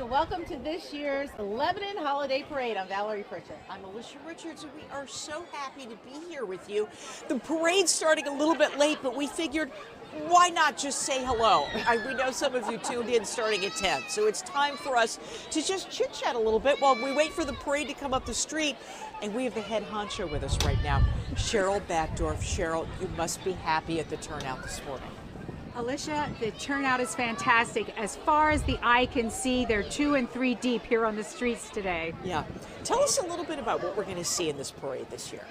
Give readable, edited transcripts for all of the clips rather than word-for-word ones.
and welcome to this year's Lebanon Holiday Parade. I'm Valerie Pritchett. I'm Alicia Richards, and we are so happy to be here with you. The parade's starting a little bit late, but we figured, why not just say hello? We know some of you tuned in starting at 10, so it's time for us to just chit-chat a little bit while we wait for the parade to come up the street. And we have the head honcho with us right now, Cheryl Batdorf. Cheryl, you must be happy at the turnout this morning. Alicia, the turnout is fantastic. As far as the eye can see, they're 2 and 3 deep here on the streets today. Yeah. Tell us a little bit about what we're going to see in this parade this year.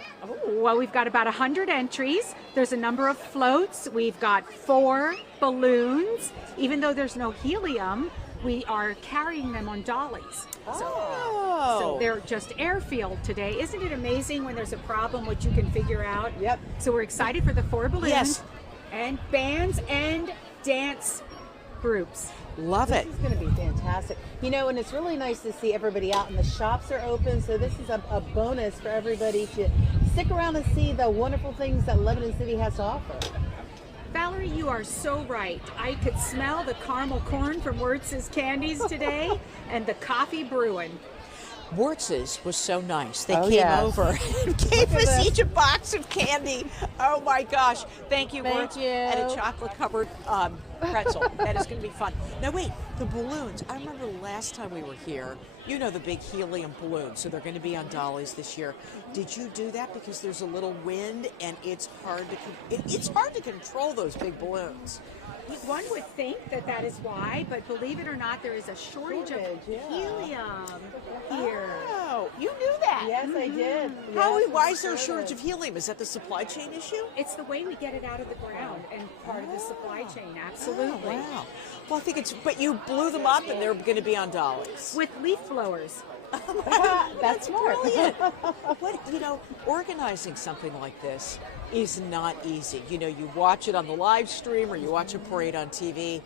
Well, we've got about 100 entries. There's a number of floats. We've got 4 balloons. Even though there's no helium, we are carrying them on dollies. So they're just airfield today. Isn't it amazing when there's a problem what you can figure out? Yep. So we're excited for the 4 balloons. Yes. And bands and dance groups. Love it. This is going to be fantastic. You know, and it's really nice to see everybody out, and the shops are open, so this is a bonus for everybody to stick around and see the wonderful things that Lebanon City has to offer. Valerie, you are so right. I could smell the caramel corn from Wertz's Candies today and the coffee brewing. Wertz's was so nice. They Oh, came yes. over and gave us this. each a box of candy. Oh my gosh. Thank you, Thank Wertz. you. And a chocolate-covered pretzel. That is going to be fun. Now wait, the balloons. I remember last time we were here, you know the big helium balloons, so they're going to be on dollies this year. Did you do that? Because there's a little wind and it's hard to control those big balloons. One would think that that is why, but believe it or not, there is a shortage of Yeah. helium here. Oh, you knew that. Yes, I did. Why is there a shortage of helium? Is that the supply chain issue? It's the way we get it out of the ground and part of the supply chain, absolutely. Oh, wow. Well, I think it's, but you blew them up and they're going to be on dollies. With leaf blowers. That's smart. Brilliant. But, you know, organizing something like this is not easy. You know, you watch it on the live stream or you watch a parade on TV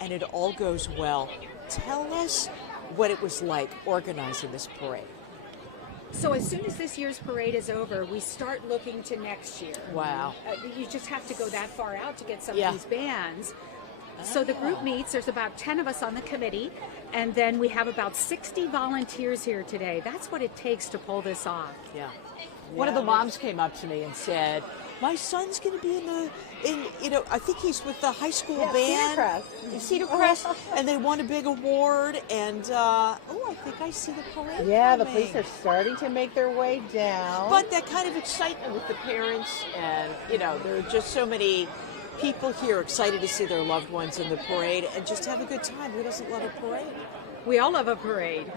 and it all goes well. Tell us what it was like organizing this parade. So as soon as this year's parade is over, we start looking to next year. Wow. You just have to go that far out to get some Yeah. of these bands. So the group meets, there's about 10 of us on the committee, and then we have about 60 volunteers here today. That's what it takes to pull this off. Yeah. One of the moms came up to me and said, my son's going to be I think he's with the high school band. Cedar Crest, and they won a big award, and, I think I see the parade Yeah, the coming. police are starting to make their way down. But that kind of excitement with the parents, and, there are just so many people here excited to see their loved ones in the parade and just have a good time. Who doesn't love a parade? We all love a parade.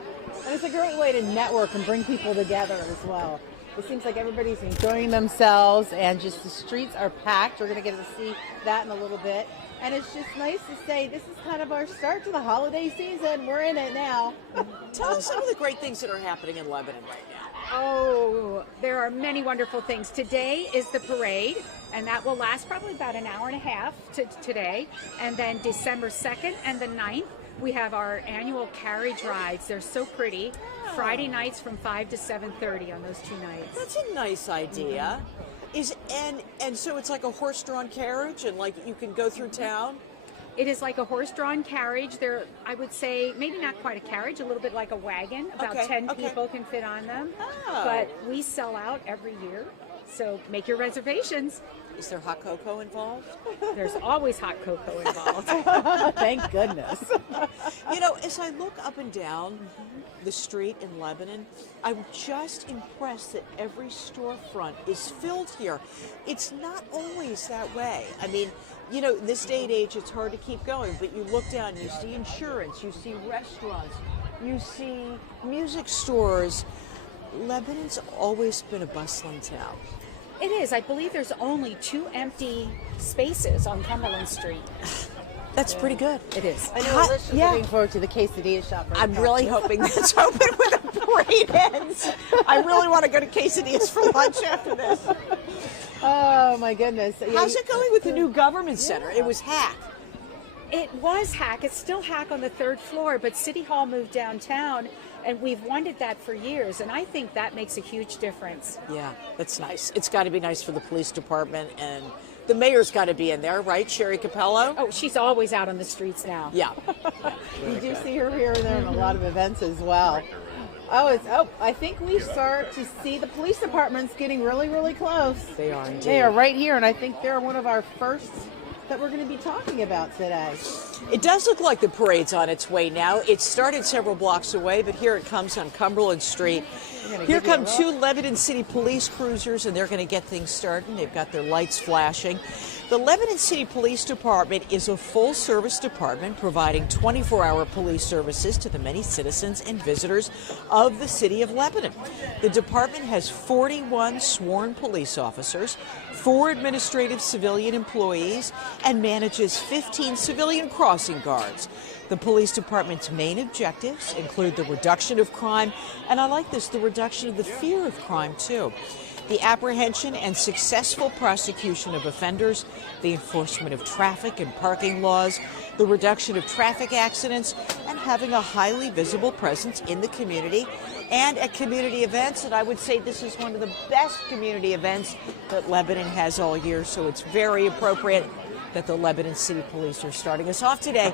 And it's a great way to network and bring people together as well. It seems like everybody's enjoying themselves and just the streets are packed. We're going to get to see that in a little bit. And it's just nice to say this is kind of our start to the holiday season. We're in it now. Tell us some of the great things that are happening in Lebanon right now. Oh, there are many wonderful things. Today is the parade, and that will last probably about an hour and a half today. And then December 2nd and the 9th, we have our annual carriage rides. They're so pretty. Friday nights from 5 to 7:30 on those 2 nights. That's a nice idea. And so it's like a horse-drawn carriage, and like you can go through town. It is like a horse-drawn carriage. There, I would say, maybe not quite a carriage, a little bit like a wagon. About 10 people can fit on them. Oh. But we sell out every year, so make your reservations. Is there hot cocoa involved? There's always hot cocoa involved. Thank goodness. As I look up and down the street in Lebanon, I'm just impressed that every storefront is filled here. It's not always that way. I mean, this day and age, it's hard to keep going, but you look down, you see insurance, you see restaurants, you see music stores. Lebanon's always been a bustling town. It is. I believe there's only 2 empty spaces on Cumberland Street. That's pretty good. It is. I know Alicia's looking forward to the quesadilla shop. I'm really hoping that's open when the parade ends. I really want to go to quesadillas for lunch after this. Oh, my goodness. How's it going with the new government center? It was hacked. It was hack. It's still hack on the 3rd floor, but City Hall moved downtown, and we've wanted that for years, and I think that makes a huge difference. Yeah, that's nice. It's got to be nice for the police department and The mayor's got to be in there, right? Sherry Capello? Oh, she's always out on the streets now. Yeah. You do see her here and there in a lot of events as well. I think we start to see the police departments getting really, really close. They are indeed. They are right here, and I think they're one of our first that we're going to be talking about today. It does look like the parade's on its way now. It started several blocks away, but here it comes on Cumberland Street. Here come two Lebanon City police cruisers, and they're going to get things started. They've got their lights flashing. The Lebanon City Police Department is a full-service department providing 24-hour police services to the many citizens and visitors of the city of Lebanon. The department has 41 sworn police officers, 4 administrative civilian employees, and manages 15 civilian crossing guards. The police department's main objectives include the reduction of crime, and I like this, the reduction of the fear of crime, too. The apprehension and successful prosecution of offenders, the enforcement of traffic and parking laws, the reduction of traffic accidents, and having a highly visible presence in the community and at community events. And I would say this is one of the best community events that Lebanon has all year, so it's very appropriate that the Lebanon City Police are starting us off today.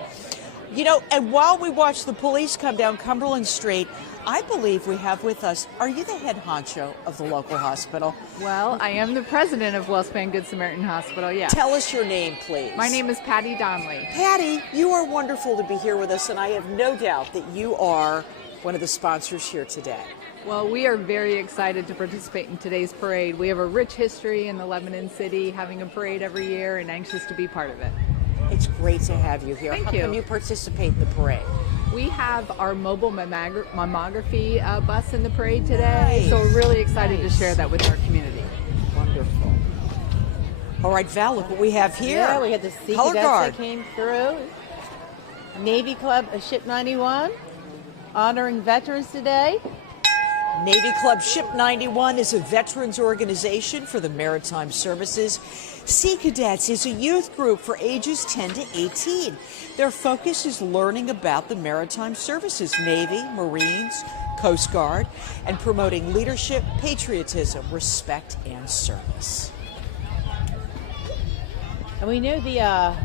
You know, and while we watch the police come down Cumberland Street, I believe we have with us, are you the head honcho of the local hospital? Well, I am the president of Wellspan Good Samaritan Hospital, yes. Tell us your name, please. My name is Patty Donnelly. Patty, you are wonderful to be here with us, and I have no doubt that you are one of the sponsors here today. Well, we are very excited to participate in today's parade. We have a rich history in the Lebanon City, having a parade every year, and anxious to be part of it. It's great to have you here. Thank How you. come you participate in the parade? We have our mobile mammography bus in the parade today, so we're really excited to share that with our community. Wonderful. All right, Val, look what we have here. Yeah, we had the Sea Color Cadets Guard. that came through. Navy Club Ship 91, honoring veterans today. Navy Club Ship 91 is a veterans organization for the maritime services. Sea Cadets is a youth group for ages 10 to 18. Their focus is learning about the maritime services, Navy, Marines, Coast Guard, and promoting leadership, patriotism, respect, and service. And we know the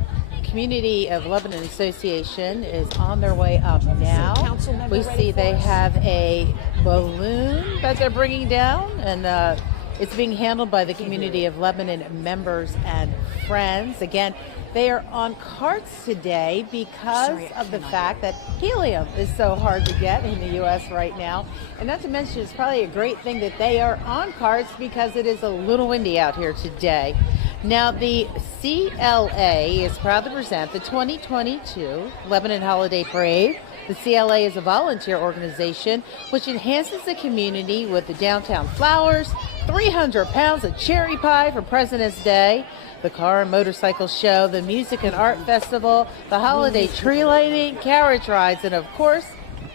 Community of Lebanon Association is on their way up now. Council member We ready see for they us? have a balloon that they're bringing down, and it's being handled by the Community of Lebanon members and friends. Again, they are on carts today because of the fact that helium is so hard to get in the U.S. right now. And not to mention, it's probably a great thing that they are on carts because it is a little windy out here today. Now, the CLA is proud to present the 2022 Lebanon Holiday Parade. The CLA is a volunteer organization which enhances the community with the downtown flowers, 300 pounds of cherry pie for President's Day, the car and motorcycle show, the music and art festival, the holiday tree lighting, carriage rides, and of course,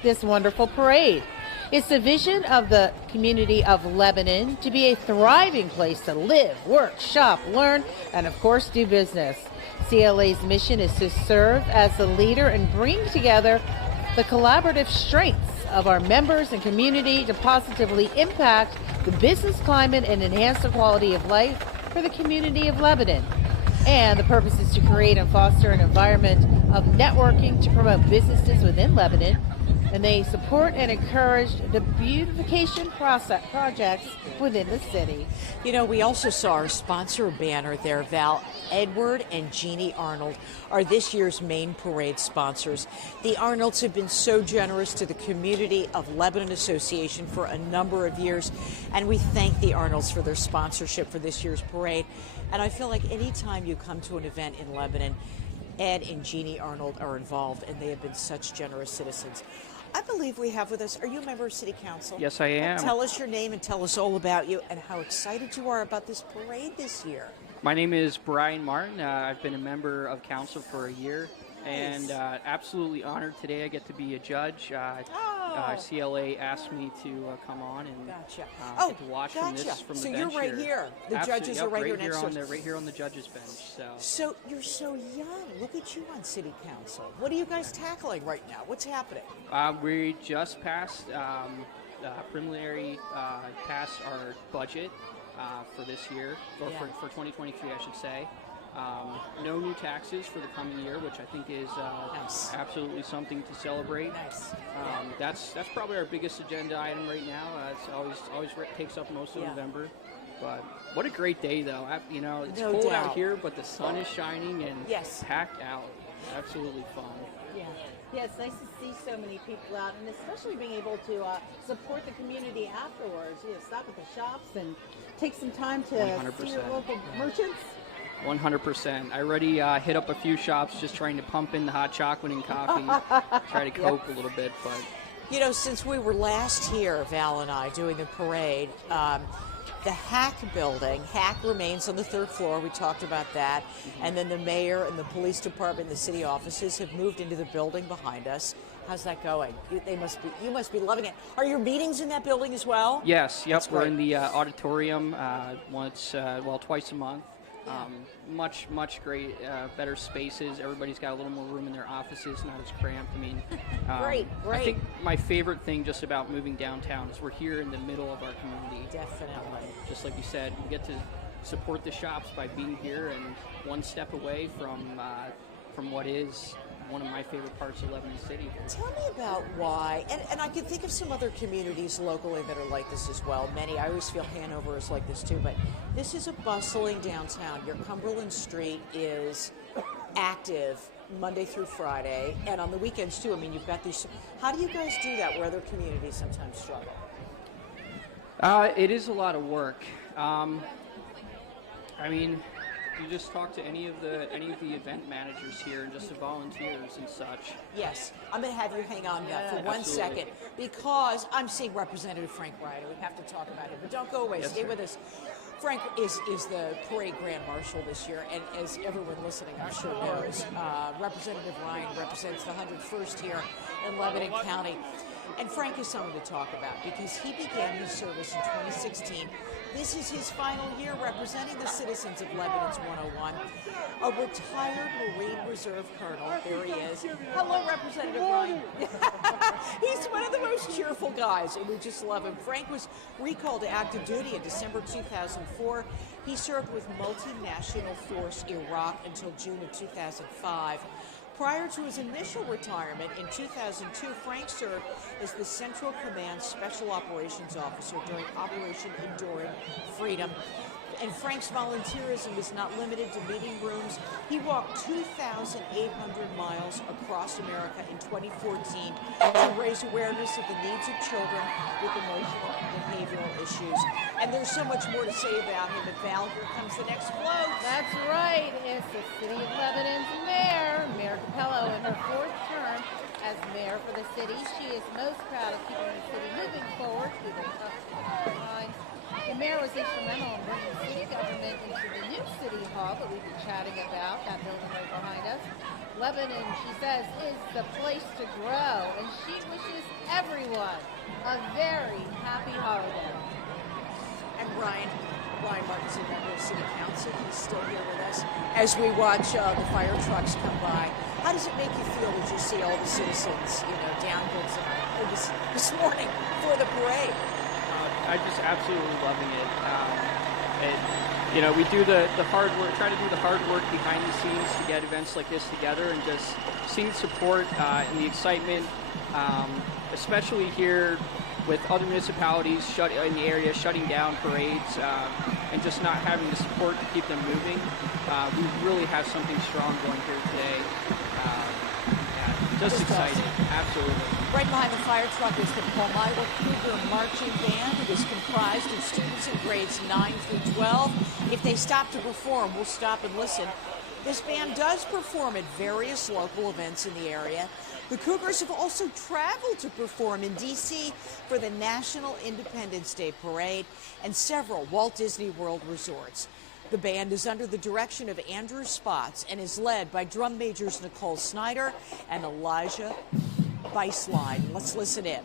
this wonderful parade. It's the vision of the Community of Lebanon to be a thriving place to live, work, shop, learn, and of course do business. CLA's mission is to serve as the leader and bring together the collaborative strengths of our members and community to positively impact the business climate and enhance the quality of life for the community of Lebanon. And the purpose is to create and foster an environment of networking to promote businesses within Lebanon. And they support and encourage the beautification projects within the city. You know, we also saw our sponsor banner there, Val. Edward and Jeannie Arnold are this year's main parade sponsors. The Arnolds have been so generous to the Community of Lebanon Association for a number of years, and we thank the Arnolds for their sponsorship for this year's parade. And I feel like anytime you come to an event in Lebanon, Ed and Jeannie Arnold are involved, and they have been such generous citizens. I believe we have with us, are you a member of City Council? Yes, I am. Tell us your name and tell us all about you and how excited you are about this parade this year. My name is Brian Martin. I've been a member of council for a year, and absolutely honored today I get to be a judge. CLA asked me to come on and get to watch from the bench. So you're right here. The judges are right here next to us. Right here on the judges bench. So you're so young. Look at you on City Council. What are you guys tackling right now? What's happening? We just passed preliminary passed our budget for this year, or for 2023, I should say. No new taxes for the coming year, which I think is Nice. absolutely something to celebrate. Nice. That's probably our biggest agenda item right now. It's always takes up most of Yeah. November. But what a great day, though. It's No cold doubt. out here, but the sun is shining and Yes. packed out. Absolutely fun. Yeah, it's nice to see so many people out, and especially being able to support the community afterwards. Stop at the shops and take some time to see your 100%. local merchants. 100%. I already hit up a few shops just trying to pump in the hot chocolate and coffee, try to cope a little bit, but You know, since we were last here, Val and I, doing the parade, the Hack building, Hack remains on the 3rd floor. We talked about that. And then the mayor and the police department and the city offices have moved into the building behind us. How's that going? You must be loving it. Are your meetings in that building as well? yes, yep, That's we're great. in the auditorium twice a month. Much great, better spaces. Everybody's got a little more room in their offices, not as cramped. I mean, Great. I think my favorite thing just about moving downtown is we're here in the middle of our community. Definitely. Just like you said, we get to support the shops by being here and one step away from what is one of my favorite parts of Lebanon City. Tell me about why, and I can think of some other communities locally that are like this as well. Many, I always feel Hanover is like this too, but this is a bustling downtown. Your Cumberland Street is active Monday through Friday, and on the weekends too. I mean, you've got these. How do you guys do that where other communities sometimes struggle? It is a lot of work. I mean, you just talk to any of the event managers here and just the volunteers and such. Yes, I'm going to have you hang on that for one Absolutely. second because I'm seeing Representative Frank Ryder. We have to talk about him, but don't go away. Yes, Stay sir. with us. Frank is the parade grand marshal this year, and as everyone listening I'm sure knows, Representative Ryan represents the 101st here in Lebanon County. And Frank is someone to talk about because he began his service in 2016. This is his final year representing the citizens of Lebanon's 101. A retired Marine Reserve Colonel. There he is. Hello, Representative Ryan. He's one of the most cheerful guys, and we just love him. Frank was recalled to active duty in December 2004. He served with multinational force Iraq until June of 2005. Prior to his initial retirement in 2002, Frank served as the Central Command Special Operations Officer during Operation Enduring Freedom. And Frank's volunteerism is not limited to meeting rooms. He walked 2,800 miles across America in 2014 to raise awareness of the needs of children with emotional and behavioral issues. And there's so much more to say about him. But Val, here comes the next float. That's right. It's the City of Lebanon's mayor, Mayor Capello, in her 4th term as mayor for the city. She is most proud of keeping the city moving forward through the tough times. The mayor was instrumental in bringing the city government into the new city hall that we've been chatting about, that building right behind us. Lebanon, she says, is the place to grow, and she wishes everyone a very happy holiday. And Ryan Martin's a member of City Council. He's still here with us as we watch the fire trucks come by. How does it make you feel as you see all the citizens, down here tonight, or this morning for the parade? I'm just absolutely loving it. We do the hard work, try to do the hard work behind the scenes to get events like this together, and just seeing support and the excitement, especially here with other municipalities in the area shutting down parades and just not having the support to keep them moving. We really have something strong going here today. Just exciting, absolutely. Right behind the fire truck is the Palmyra Cougar Marching Band. It is comprised of students in grades 9 through 12. If they stop to perform, we'll stop and listen. This band does perform at various local events in the area. The Cougars have also traveled to perform in D.C. for the National Independence Day Parade and several Walt Disney World resorts. The band is under the direction of Andrew Spots and is led by drum majors Nicole Snyder and Elijah Beisline. Let's listen in.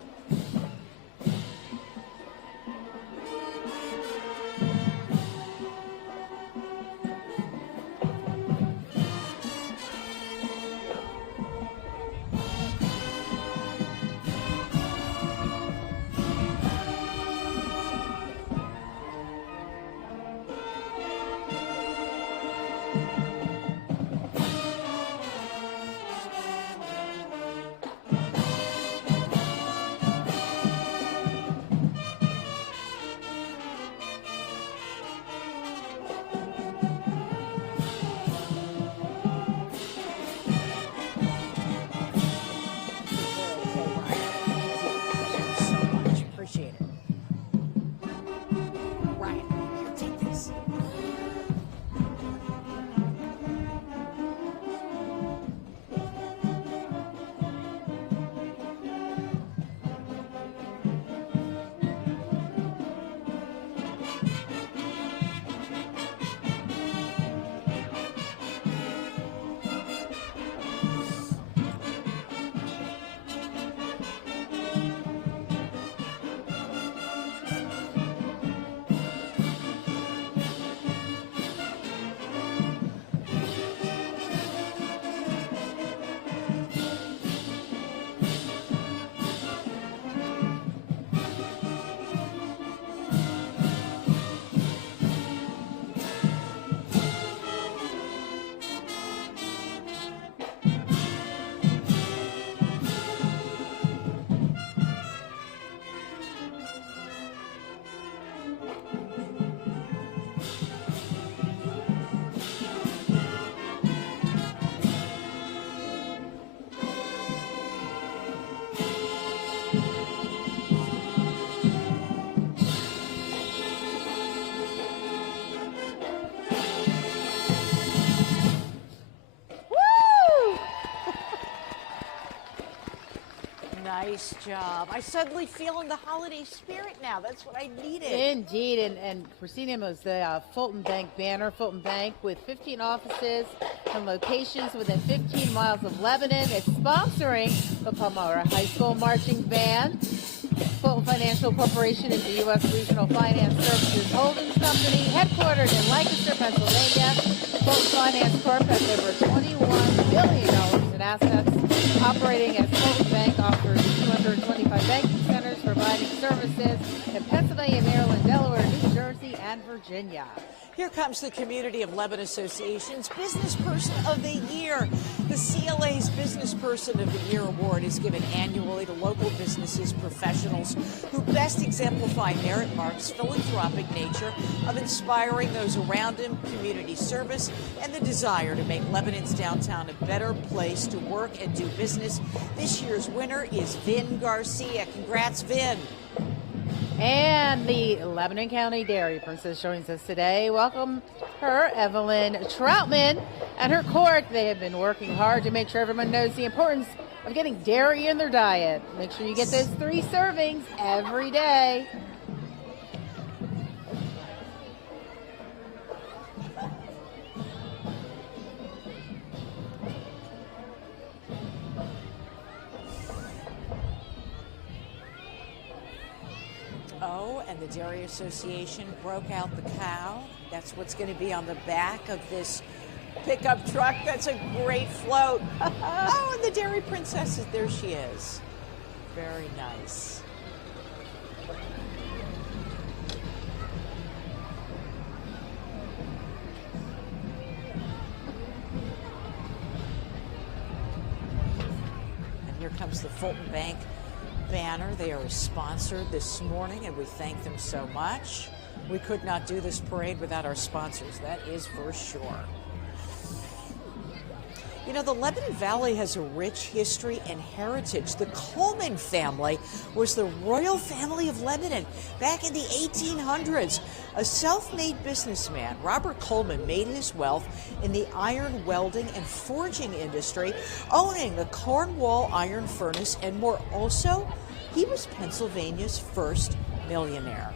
job. I suddenly feel in the holiday spirit now. That's what I needed. Indeed, and proscenium was the Fulton Bank banner. Fulton Bank with 15 offices and locations within 15 miles of Lebanon. It's sponsoring the Palmyra High School Marching Band. Fulton Financial Corporation is the U.S. Regional Finance Services Holdings Company, headquartered in Lancaster, Pennsylvania. Fulton Finance Corp has over $21 billion in assets. Operating as Fulton Bank, offers 225 banking centers providing services in Pennsylvania, Maryland, Delaware, New Jersey, and Virginia. Here comes the Community of Lebanon Association's Business Person of the Year. The CLA's Business Person of the Year award is given annually to local businesses, professionals who best exemplify Merit Mark's philanthropic nature of inspiring those around them, community service, and the desire to make Lebanon's downtown a better place to work and do business. This year's winner is Vin Garcia. Congrats, Vin. And the Lebanon County Dairy Princess joins us today. Welcome her, Evelyn Troutman, and her court. They have been working hard to make sure everyone knows the importance of getting dairy in their diet. Make sure you get those 3 servings every day. Oh, and the Dairy Association broke out the cow. That's what's going to be on the back of this pickup truck. That's a great float. Oh, and the Dairy Princess, there she is. Very nice. And here comes the Fulton Bank banner. They are a sponsor this morning, and we thank them so much. We could not do this parade without our sponsors, that is for sure. You know, the Lebanon Valley has a rich history and heritage. The Coleman family was the royal family of Lebanon back in the 1800s. A self-made businessman, Robert Coleman, made his wealth in the iron welding and forging industry, owning the Cornwall Iron Furnace and more. Also, he was Pennsylvania's first millionaire.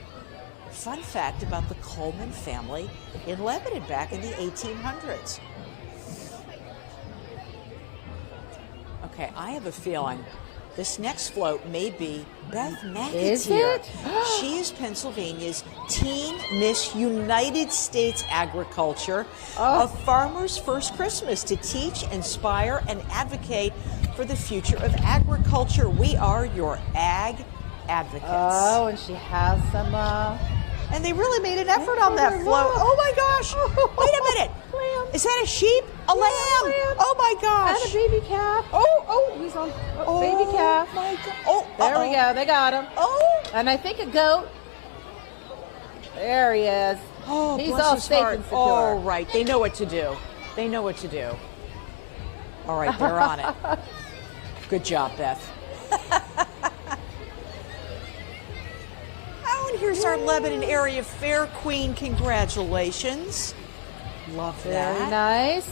Fun fact about the Coleman family in Lebanon back in the 1800s. Okay, I have a feeling this next float may be Beth McAteer. Is it? She is Pennsylvania's Teen Miss United States Agriculture, a farmer's first Christmas to teach, inspire, and advocate for the future of agriculture. We are your ag advocates. Oh, and she has some And they really made an effort on that float. Oh my gosh! Wait a minute. lamb. Is that a sheep? A lamb? Oh my gosh! And a baby calf. He's on Oh, baby calf. My God. Oh, There we go. They got him. Oh. And I think a goat. There he is. Oh, He's bless all his safe heart. and secure. All right, they know what to do. They know what to do. All right, they're on it. Good job, Beth. Oh, and here's our Lebanon area fair queen. Congratulations. Love that. Very nice.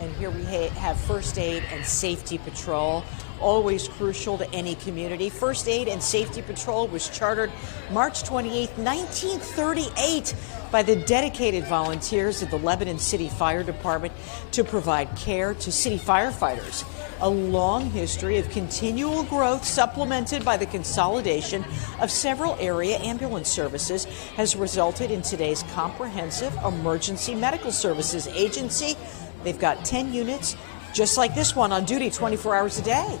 And here we have First Aid and Safety Patrol, always crucial to any community. First Aid and Safety Patrol was chartered March 28, 1938 by the dedicated volunteers of the Lebanon City Fire Department to provide care to city firefighters. A long history of continual growth, supplemented by the consolidation of several area ambulance services, has resulted in today's comprehensive emergency medical services agency. They've got 10 units, just like this one, on duty 24 hours a day.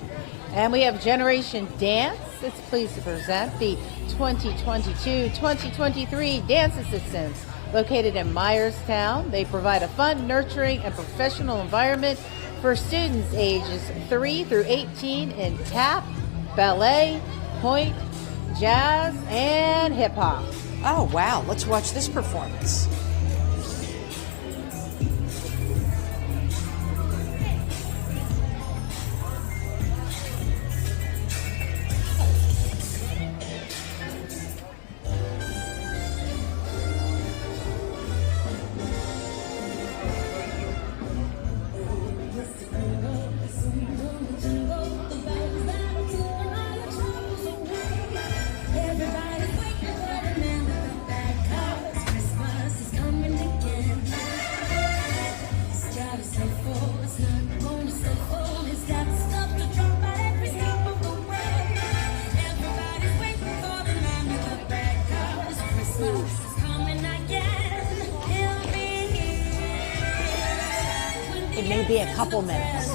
And we have Generation Dance. It's pleased to present the 2022-2023 Dance Assistants. Located in Myerstown, they provide a fun, nurturing, and professional environment for students ages 3 through 18 in tap, ballet, point, jazz, and hip hop. Oh, wow. Let's watch this performance. maybe a couple minutes.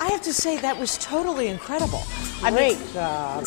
I have to say that was totally incredible. Great job.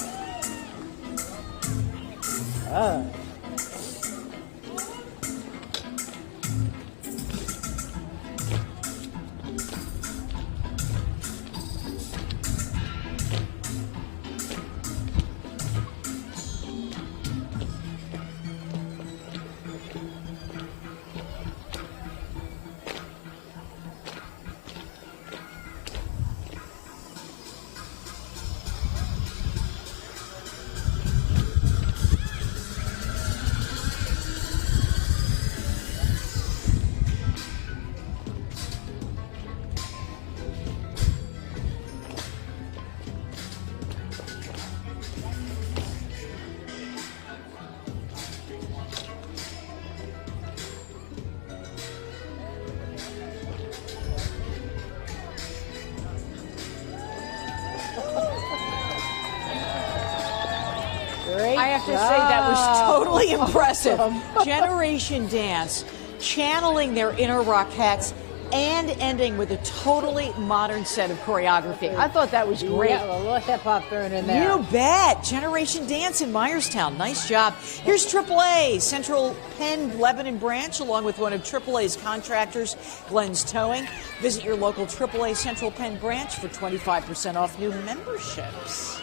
Great I have to say that was totally impressive. Awesome. Generation dance, channeling their inner Rockettes and ending with a totally modern set of choreography. I thought that was great. Yeah, a little hip hop thrown in there. You bet. Generation Dance in Myerstown. Nice job. Here's AAA, Central Penn Lebanon branch, along with one of AAA's contractors, Glenn's Towing. Visit your local AAA Central Penn branch for 25% off new memberships.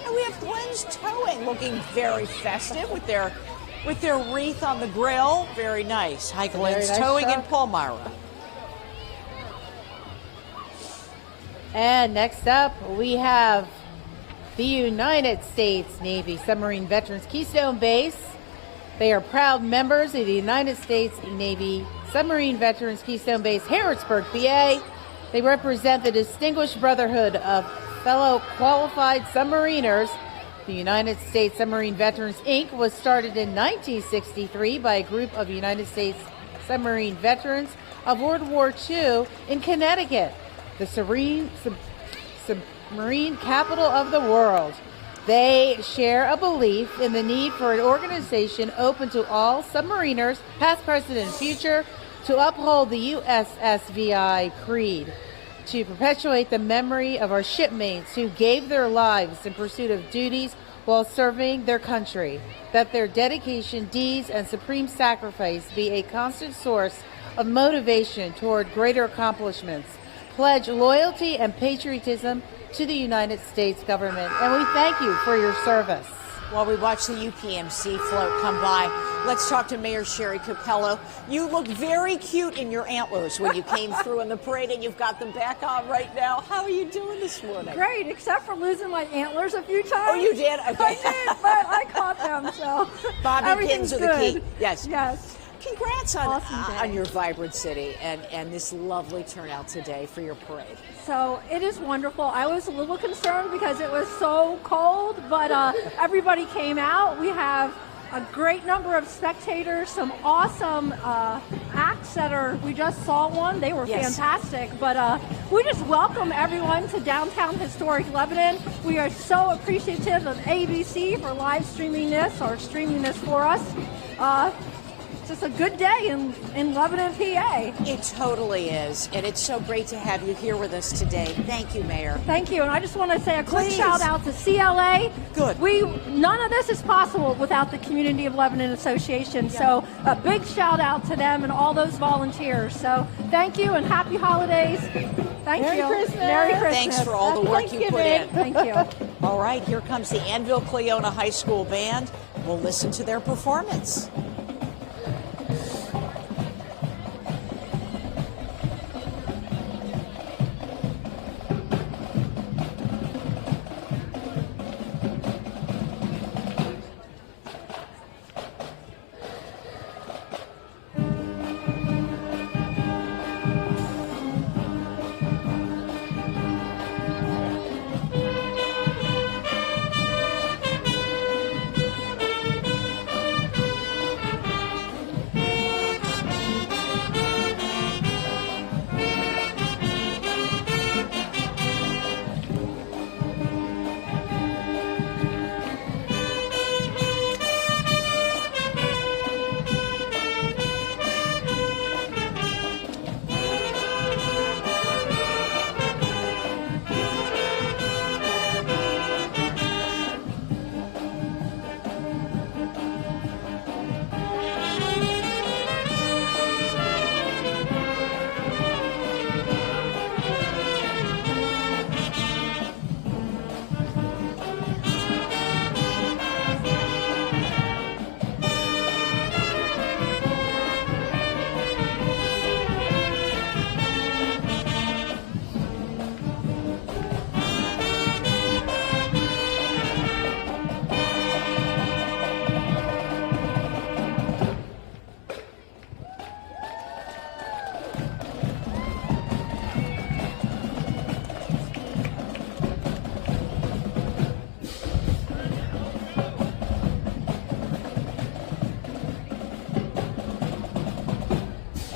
Yeah, we have Glenn's Towing looking very festive with their wreath on the grill. Very nice. Hi, Glenn's nice Towing in shop. Palmyra. And next up, we have the United States Navy Submarine Veterans Keystone Base. They are proud members of the United States Navy Submarine Veterans Keystone Base, Harrisburg, PA. They represent the distinguished brotherhood of fellow qualified submariners. The United States Submarine Veterans, Inc. was started in 1963 by a group of United States submarine veterans of World War II in Connecticut, the submarine capital of the world. They share a belief in the need for an organization open to all submariners, past, present, and future, to uphold the USSVI creed, to perpetuate the memory of our shipmates who gave their lives in pursuit of duties while serving their country, that their dedication, deeds, and supreme sacrifice be a constant source of motivation toward greater accomplishments. Pledge loyalty and patriotism to the United States government, and we thank you for your service. While we watch the UPMC float come by, let's talk to Mayor Sherry Capello. You look very cute in your antlers when you came through in the parade, and you've got them back on right now. How are you doing this morning? Great, except for losing my antlers a few times. Oh, you did? Okay. I did, but I caught them, so Bobby pins are the key. good. Yes. Yes. Congrats Awesome day. on your vibrant city and this lovely turnout today for your parade. So it is wonderful. I was a little concerned because it was so cold, but everybody came out. We have a great number of spectators, some awesome acts we just saw one. They were Yes. fantastic. But we just welcome everyone to downtown historic Lebanon. We are so appreciative of ABC for live streaming this or streaming this for us. It's just a good day in Lebanon, PA. It totally is, and it's so great to have you here with us today. Thank you, Mayor. Thank you, and I just want to say a quick Please. shout out to CLA. Good. None of this is possible without the Community of Lebanon Association. So a big shout out to them and all those volunteers. So thank you and happy holidays. Thank Merry you. Christmas. Merry Christmas. Thanks for all the work you put in. Thank you. All right, here comes the Anvil Cleona High School Band. We'll listen to their performance.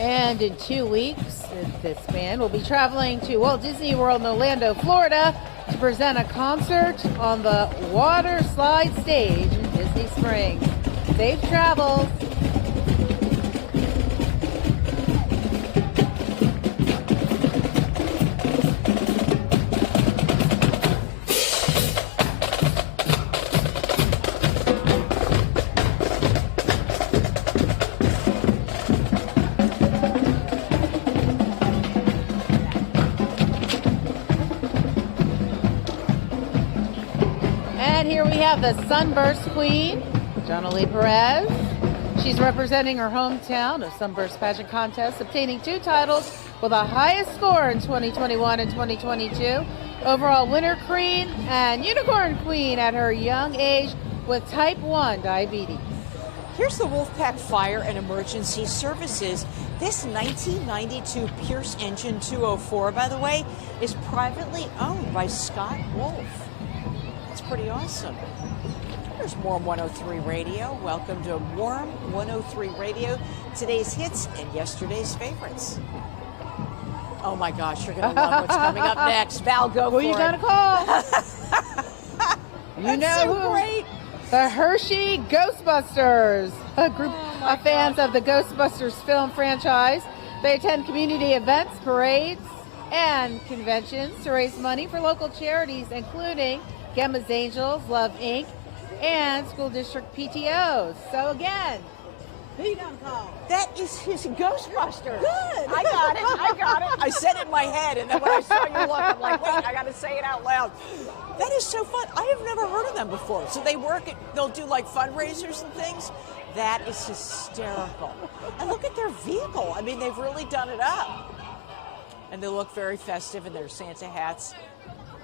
And in 2 weeks, this band will be traveling to Walt Disney World in Orlando, Florida to present a concert on the water slide stage in Disney Springs. Safe travels. And here we have the Sunburst Queen, Jonalie Perez. She's representing her hometown of Sunburst Pageant Contest, obtaining 2 titles with the highest score in 2021 and 2022. Overall winner queen and unicorn queen at her young age with type 1 diabetes. Here's the Wolfpack Fire and Emergency Services. This 1992 Pierce Engine 204, by the way, is privately owned by Scott Wolf. It's pretty awesome. There's Warm 103 Radio. Welcome to Warm 103 Radio. Today's hits and yesterday's favorites. Oh my gosh, you're going to love what's coming up next. Val, go for it. Who you gonna call? You know so who? great. The Hershey Ghostbusters, a group of fans of the Ghostbusters film franchise. They attend community events, parades, and conventions to raise money for local charities, including Gemma's Angels, Love Inc., and school district PTOs. So again, who you gonna call? That is his Ghostbuster. Good. I got it. I said it in my head, and then when I saw your look, I'm like, wait, I got to say it out loud. That is so fun. I have never heard of them before. So they'll do like fundraisers and things. That is hysterical. And look at their vehicle. I mean, they've really done it up. And they look very festive in their Santa hats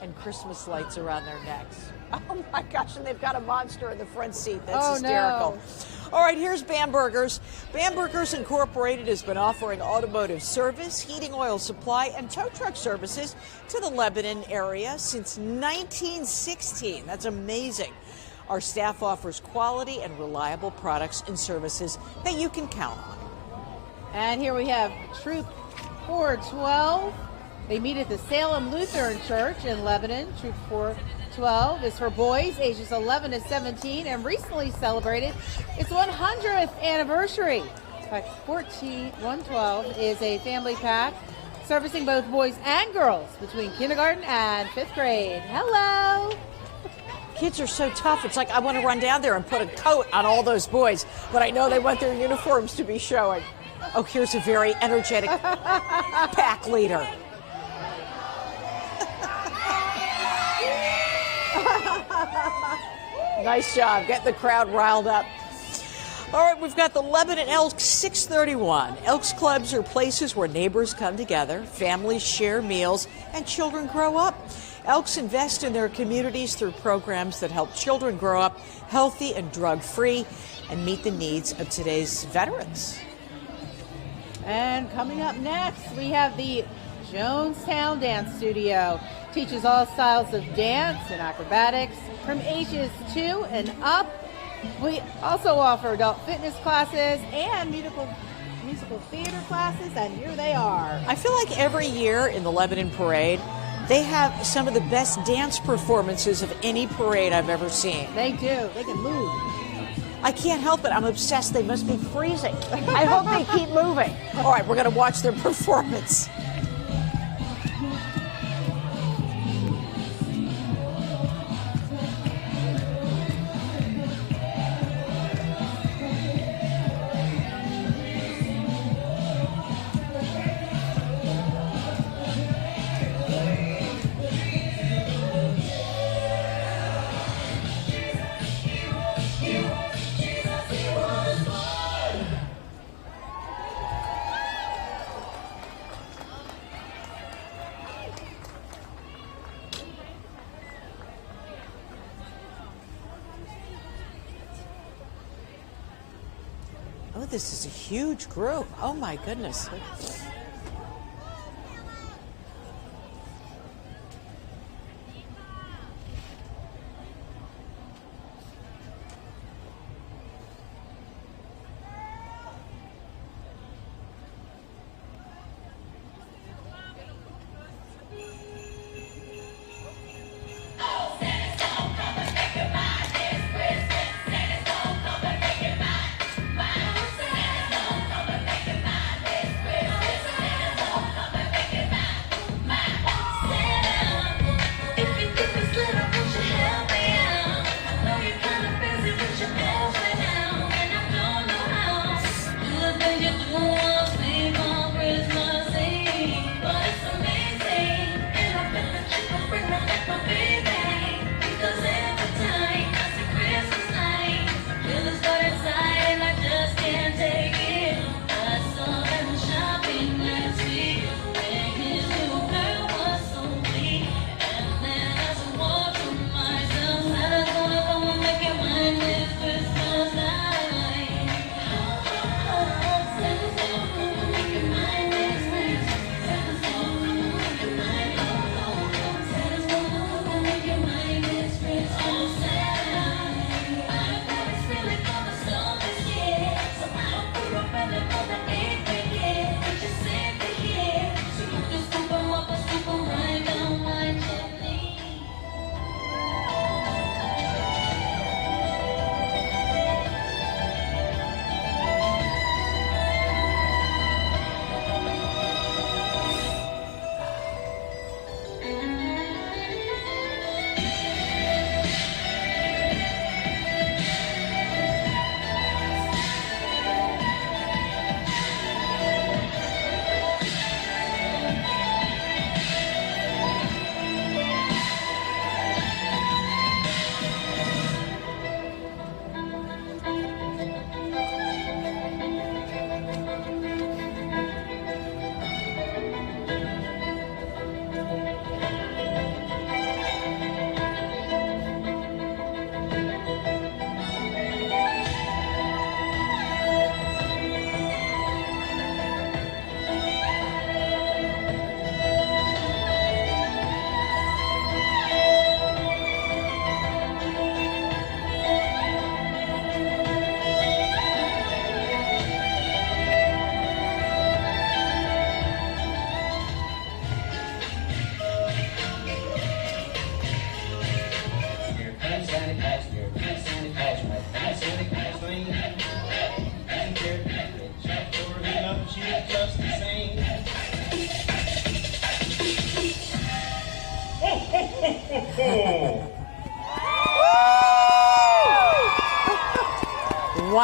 and Christmas lights around their necks. Oh my gosh, and they've got a monster in the front seat. That's hysterical. No. All right, here's Bambergers. Bambergers Incorporated has been offering automotive service, heating oil supply, and tow truck services to the Lebanon area since 1916. That's amazing. Our staff offers quality and reliable products and services that you can count on. And here we have Troop 412. They meet at the Salem Lutheran Church in Lebanon. Troop 412 is for boys ages 11 to 17 and recently celebrated its 100th anniversary. In fact, 112 is a family pack servicing both boys and girls between kindergarten and 5th grade. Hello! Kids are so tough. It's like I want to run down there and put a coat on all those boys, but I know they want their uniforms to be showing. Oh, here's a very energetic pack leader. Nice job, getting the crowd riled up. All right, we've got the Lebanon Elks 631. Elks clubs are places where neighbors come together, families share meals, and children grow up. Elks invest in their communities through programs that help children grow up healthy and drug-free and meet the needs of today's veterans. And coming up next, we have the Jonestown Dance Studio. Teaches all styles of dance and acrobatics from ages 2 and up. We also offer adult fitness classes and musical theater classes, and here they are. I feel like every year in the Lebanon Parade, they have some of the best dance performances of any parade I've ever seen. They do. They can move. I can't help it. I'm obsessed. They must be freezing. I hope they keep moving. All right, we're going to watch their performance. Oh, this is a huge group. Oh, my goodness.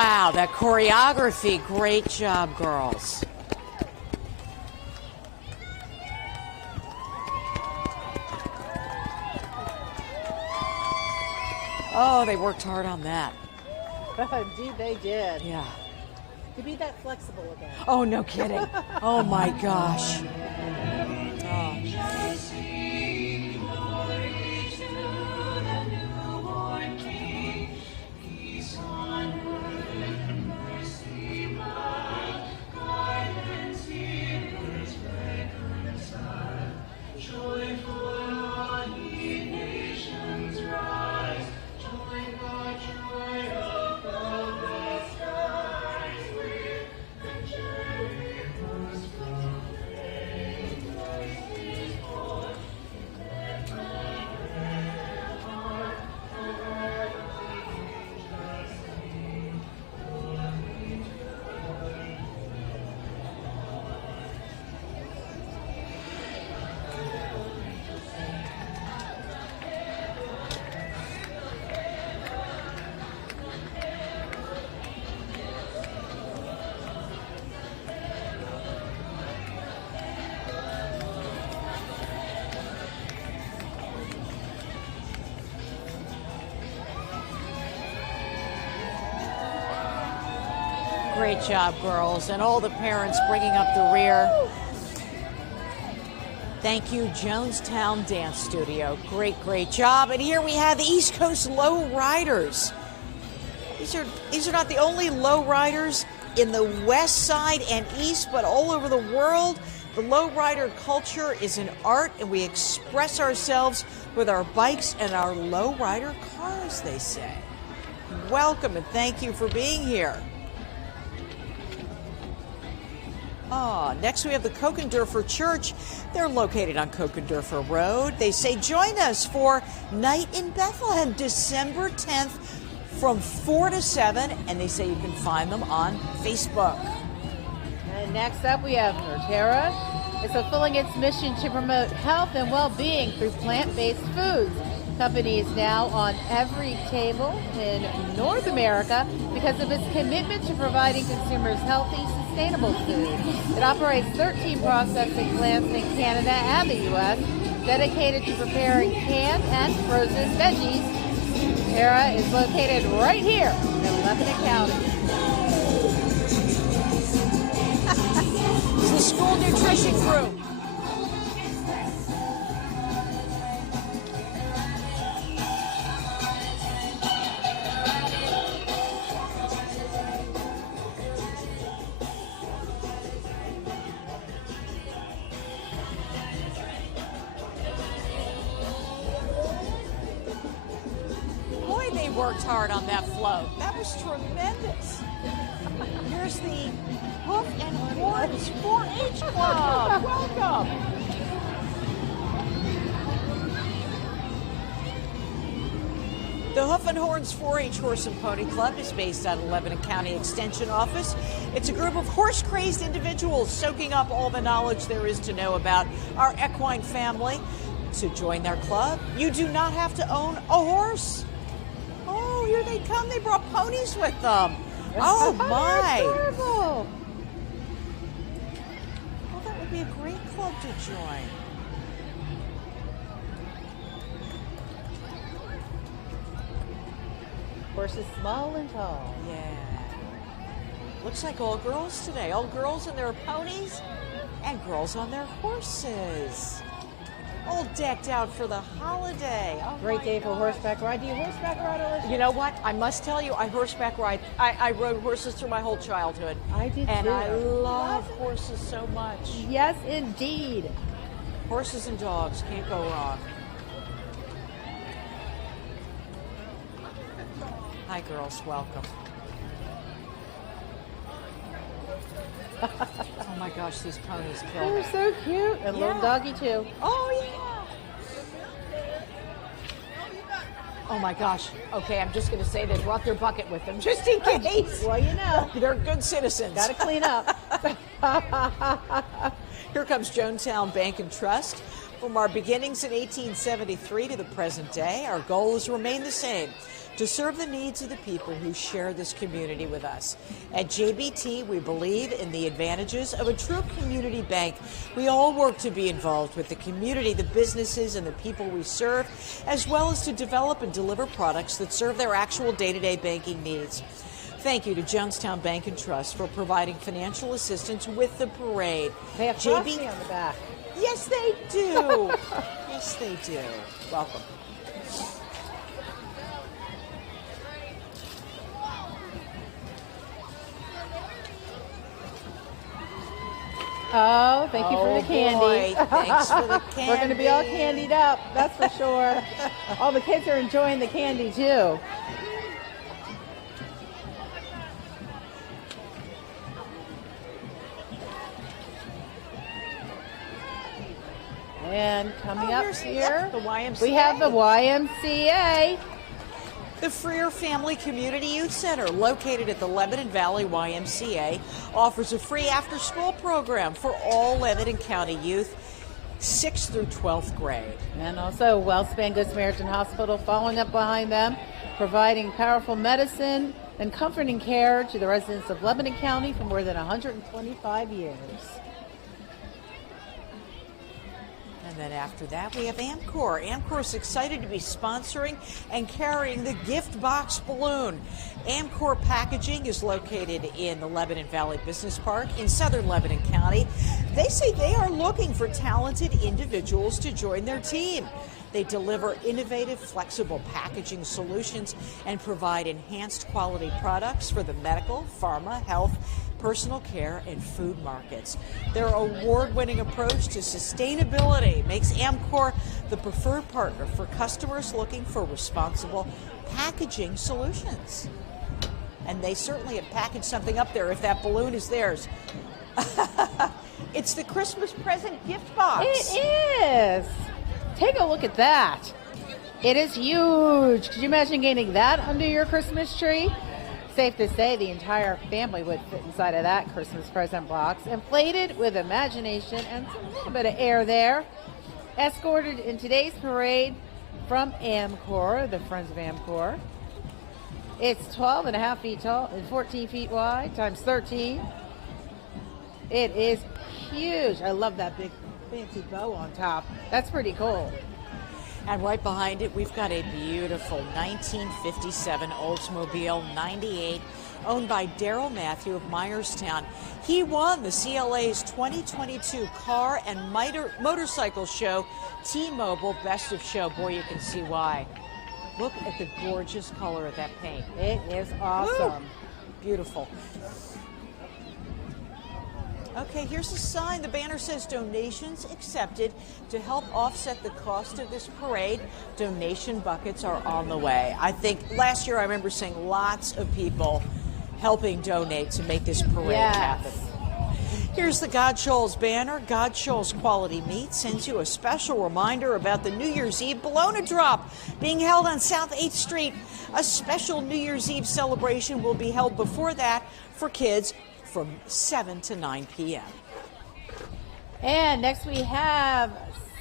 Wow, that choreography. Great job, girls. Oh, they worked hard on that. Indeed, they did. Yeah. To be that flexible again. Oh, no kidding. Oh, my gosh. Oh. Great job, girls, and all the parents bringing up the rear. Thank you, Jonestown Dance Studio. Great, great job. And here we have the East Coast Low Riders. These are not the only low riders in the West Side and East, but all over the world. The low rider culture is an art, and we express ourselves with our bikes and our low rider cars, they say. Welcome, and thank you for being here. Next we have the Kokendorfer Church. They're located on Kokendorfer Road. They say join us for Night in Bethlehem, December 10th from 4 to 7, and they say you can find them on Facebook. And next up we have Norterra. It's fulfilling its mission to promote health and well-being through plant-based foods. The company is now on every table in North America because of its commitment to providing consumers healthy, sustainable food. It operates 13 processing plants in Canada and the U.S. dedicated to preparing canned and frozen veggies. Terra is located right here in Lebanon County. It's the school nutrition group. Worked hard on that float. That was tremendous. Here's the Hoof and Horns 4-H Club. Welcome. The Hoof and Horns 4-H Horse and Pony Club is based out of Lebanon County Extension Office. It's a group of horse-crazed individuals soaking up all the knowledge there is to know about our equine family. To join their club, you do not have to own a horse. Oh, here they come. They brought ponies with them. Oh, my. Adorable. Well, that would be a great club to join. Horses small and tall. Yeah. Looks like all girls today. All girls and their ponies and girls on their horses. All decked out for the holiday. Oh, great day for horseback ride. Do you horseback ride, Alicia? You know what? I must tell you, I horseback ride. I rode horses through my whole childhood. I did and too. I love horses so much. Yes, indeed. Horses and dogs can't go wrong. Hi, girls. Welcome. Oh my gosh, these ponies kill me. They're so cute. And Yeah. little doggy too. Oh, yeah. Oh my gosh. Okay, I'm just going to say they brought their bucket with them just in case. Well, you know. They're good citizens. Got to clean up. Here comes Jonestown Bank and Trust. From our beginnings in 1873 to the present day, our goal has remained the same: to serve the needs of the people who share this community with us. At JBT, we believe in the advantages of a true community bank. We all work to be involved with the community, the businesses, and the people we serve, as well as to develop and deliver products that serve their actual day-to-day banking needs. Thank you to Jonestown Bank and Trust for providing financial assistance with the parade. They have Frosty on the back. Yes, they do. Yes, they do. Welcome. Oh, thank you for the candy. Boy, thanks for the candy. We're going to be all candied up, that's for sure. All the kids are enjoying the candy, too. And coming up here, the YMCA. we have the YMCA. The Freer Family Community Youth Center, located at the Lebanon Valley YMCA, offers a free after-school program for all Lebanon County youth, 6th through 12th grade. And also WellSpan Good Samaritan Hospital following up behind them, providing powerful medicine and comforting care to the residents of Lebanon County for more than 125 years. And then after that, we have Amcor. Amcor is excited to be sponsoring and carrying the gift box balloon. Amcor Packaging is located in the Lebanon Valley Business Park in southern Lebanon County. They say they are looking for talented individuals to join their team. They deliver innovative, flexible packaging solutions and provide enhanced quality products for the medical, pharma, health, personal care, and food markets. Their award-winning approach to sustainability makes Amcor the preferred partner for customers looking for responsible packaging solutions. And they certainly have packaged something up there if that balloon is theirs. It's the Christmas present gift box. It is. Take a look at that. It is huge. Could you imagine getting that under your Christmas tree? Safe to say the entire family would fit inside of that Christmas present box, inflated with imagination and a little bit of air there. Escorted in today's parade from Amcor, the Friends of Amcor. It's 12.5 feet tall and 14 feet wide times 13. It is huge. I love that big fancy bow on top. That's pretty cool. And right behind it, we've got a beautiful 1957 Oldsmobile 98 owned by Daryl Matthew of Myerstown. He won the CLA's 2022 Car and Motorcycle Show T-Mobile Best of Show. Boy, you can see why. Look at the gorgeous color of that paint. It is awesome. Woo! Beautiful. Okay, here's a sign. The banner says donations accepted to help offset the cost of this parade. Donation buckets are on the way. I think last year I remember seeing lots of people helping donate to make this parade happen. Here's the God Shoals banner. God Shoals Quality Meat sends you a special reminder about the New Year's Eve Bologna Drop being held on South 8th Street. A special New Year's Eve celebration will be held before that for kids from 7 to 9 p.m. And next we have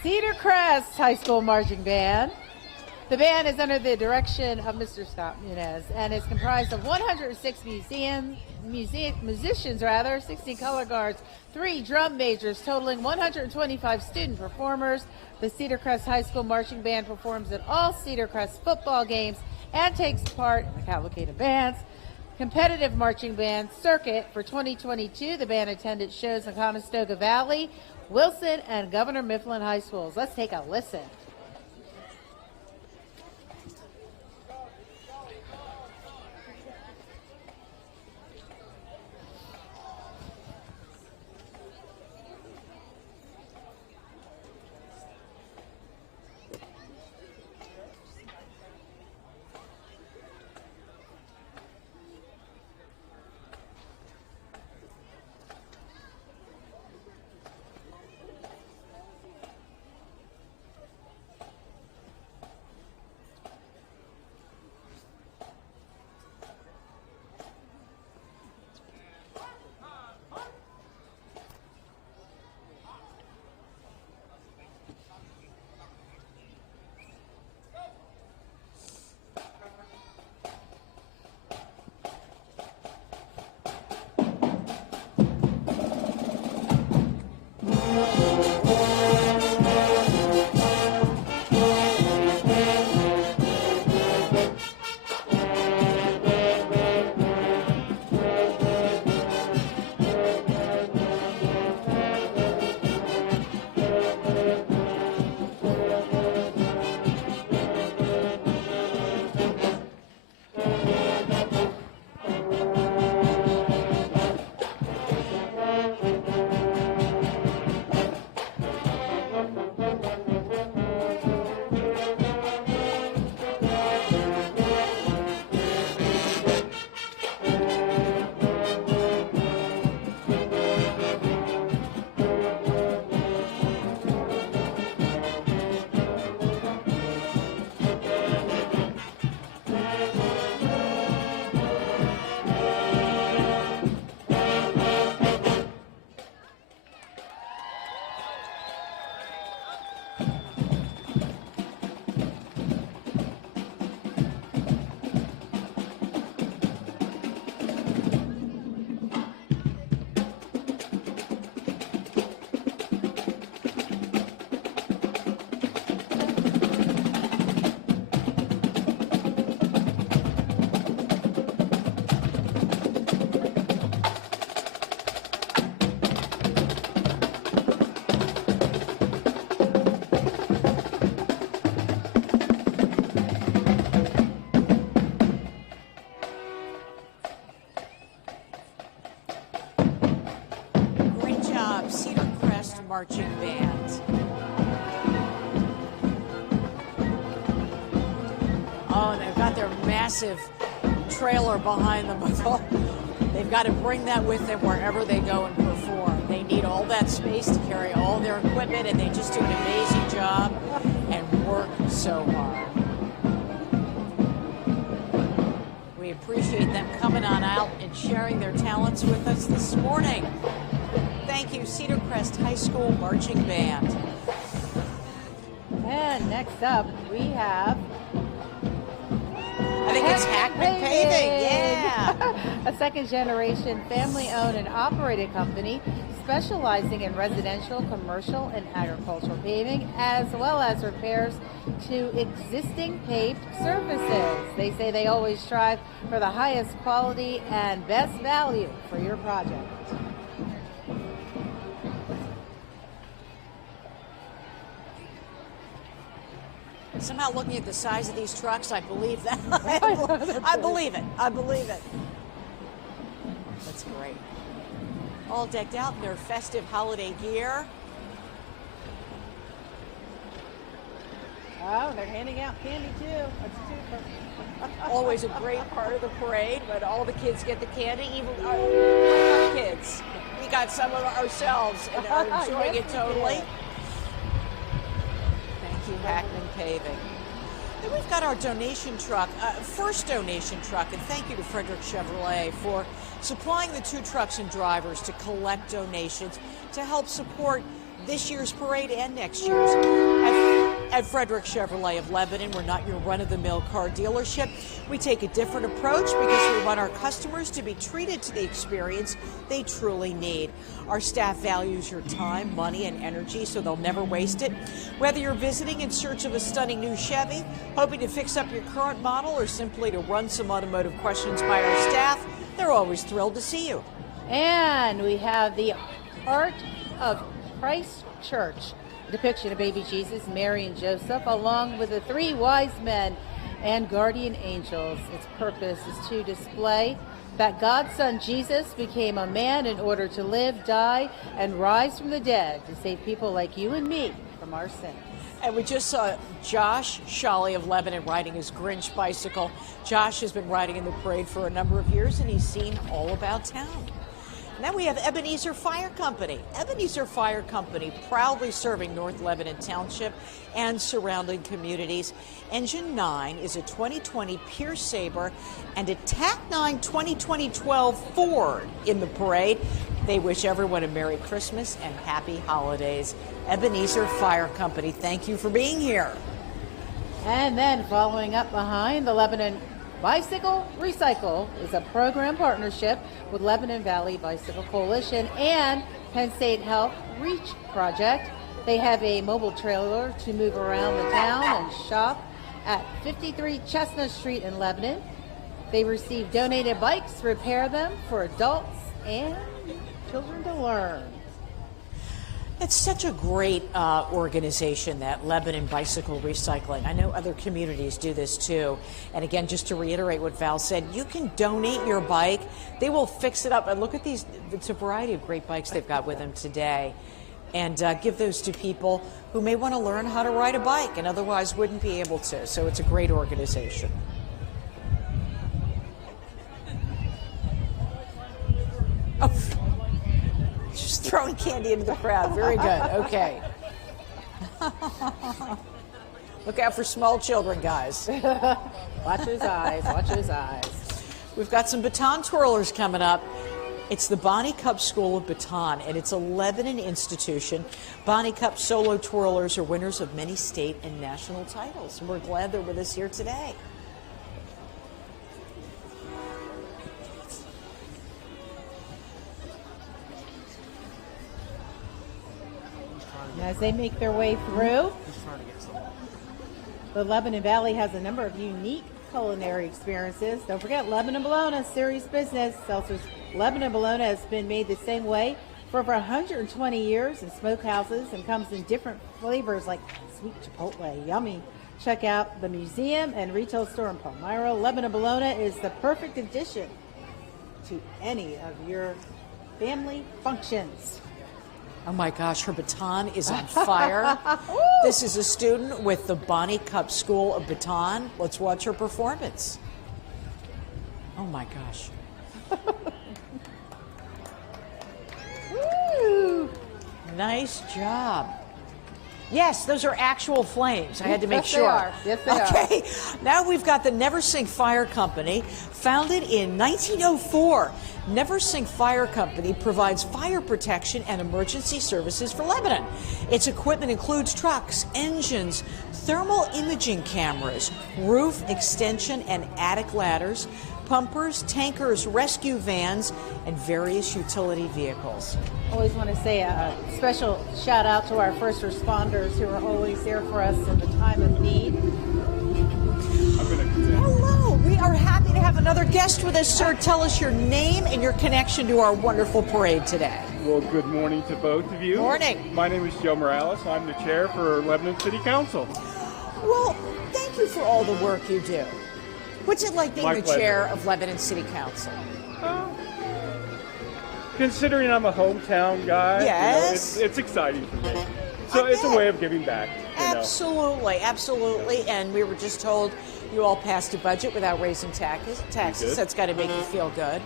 Cedar Crest High School Marching Band. The band is under the direction of Mr. Scott Munez and is comprised of 106 musicians, 60 color guards, 3 drum majors, totaling 125 student performers. The Cedar Crest High School Marching Band performs at all Cedar Crest football games and takes part in the cavalcade of bands. Competitive marching band circuit for 2022. The band attended shows in Conestoga Valley, Wilson, and Governor Mifflin High Schools. Let's take a listen. Marching Band. Oh, and they've got their massive trailer behind them. They've got to bring that with them wherever they go and perform. They need all that space to carry all their equipment, and they just do an amazing job and work so hard. We appreciate them coming on out and sharing their talents with us this morning. Thank you, Cedar Crest High School Marching Band. And next up, we have I think it's Hackman Paving, yeah. a second-generation family-owned and operated company specializing in residential, commercial, and agricultural paving, as well as repairs to existing paved surfaces. They say they always strive for the highest quality and best value for your project. Somehow looking at the size of these trucks, I believe that. I believe it. I believe it. That's great. All decked out in their festive holiday gear. Oh, they're handing out candy too. That's super. Always a great part of the parade when all the kids get the candy, even our kids. We got some of it ourselves and are enjoying Yes, it totally. we did. Thank you, Hackman Paving. Then we've got our donation truck, first donation truck, and thank you to Frederick Chevrolet for supplying the 2 trucks and drivers to collect donations to help support this year's parade and next year's. At Frederick Chevrolet of Lebanon, we're not your run-of-the-mill car dealership. We take a different approach because we want our customers to be treated to the experience they truly need. Our staff values your time, money, and energy, so they'll never waste it. Whether you're visiting in search of a stunning new Chevy, hoping to fix up your current model, or simply to run some automotive questions by our staff, they're always thrilled to see you. And we have the Art of Christ Church, a depiction of baby Jesus, Mary, and Joseph, along with the 3 wise men and guardian angels. Its purpose is to display that God's Son Jesus became a man in order to live, die, and rise from the dead to save people like you and me from our sins. And we just saw Josh Shawley of Lebanon riding his Grinch bicycle. Josh has been riding in the parade for a number of years, and he's seen all about town. And then we have Ebenezer Fire Company. Ebenezer Fire Company, proudly serving North Lebanon Township and surrounding communities. Engine 9 is a 2020 Pierce Saber and a TAC 9 2012 Ford in the parade. They wish everyone a Merry Christmas and Happy Holidays. Ebenezer Fire Company, thank you for being here. And then following up behind, the Lebanon Bicycle Recycle is a program partnership with Lebanon Valley Bicycle Coalition and Penn State Health Reach Project. They have a mobile trailer to move around the town and shop at 53 Chestnut Street in Lebanon. They receive donated bikes, repair them for adults and children to learn. It's such a great organization, that Lebanon Bicycle Recycling. I know other communities do this too. And again, just to reiterate what Val said, you can donate your bike. They will fix it up. And look at these. It's a variety of great bikes they've got with them today. And give those to people who may want to learn how to ride a bike and otherwise wouldn't be able to. So it's a great organization. Oh. Just throwing candy into the crowd. Very good. Okay. Look out for small children, guys. Watch his eyes. Watch his eyes. We've got some baton twirlers coming up. It's the Bonnie Cup School of Baton, and it's a Lebanon institution. Bonnie Cup solo twirlers are winners of many state and national titles, and we're glad they're with us here today. As they make their way through, the Lebanon Valley has a number of unique culinary experiences. Don't forget Lebanon Bologna, serious business. Seltzer's Lebanon Bologna has been made the same way for over 120 years in smokehouses and comes in different flavors like sweet chipotle, yummy. Check out the museum and retail store in Palmyra. Lebanon Bologna is the perfect addition to any of your family functions. Oh my gosh, her baton is on fire. This is a student with the Bonnie Cup School of Baton. Let's watch her performance. Oh my gosh. Woo! Nice job. Yes, those are actual flames. I had to make Yes, sure. they are. Yes, they are. Okay, now we've got the Never Sink Fire Company, founded in 1904. Never Sink Fire Company provides fire protection and emergency services for Lebanon. Its equipment includes trucks, engines, thermal imaging cameras, roof extension and attic ladders, pumpers, tankers, rescue vans, and various utility vehicles. Always want to say a special shout out to our first responders who are always there for us in the time of need. Hello, we are happy to have another guest with us, sir. Tell us your name and your connection to our wonderful parade today. Well, good morning to both of you. Morning. My name is Joe Morales. I'm the chair for Lebanon City Council. Well, thank you for all the work you do. What's it like being My the pleasure. chair of Lebanon City Council? Considering I'm a hometown guy, Yes. it's exciting for me. So I it's a bet. way of giving back. You know. Absolutely, absolutely. And we were just told you all passed a budget without raising taxes. did. That's got to make you feel good.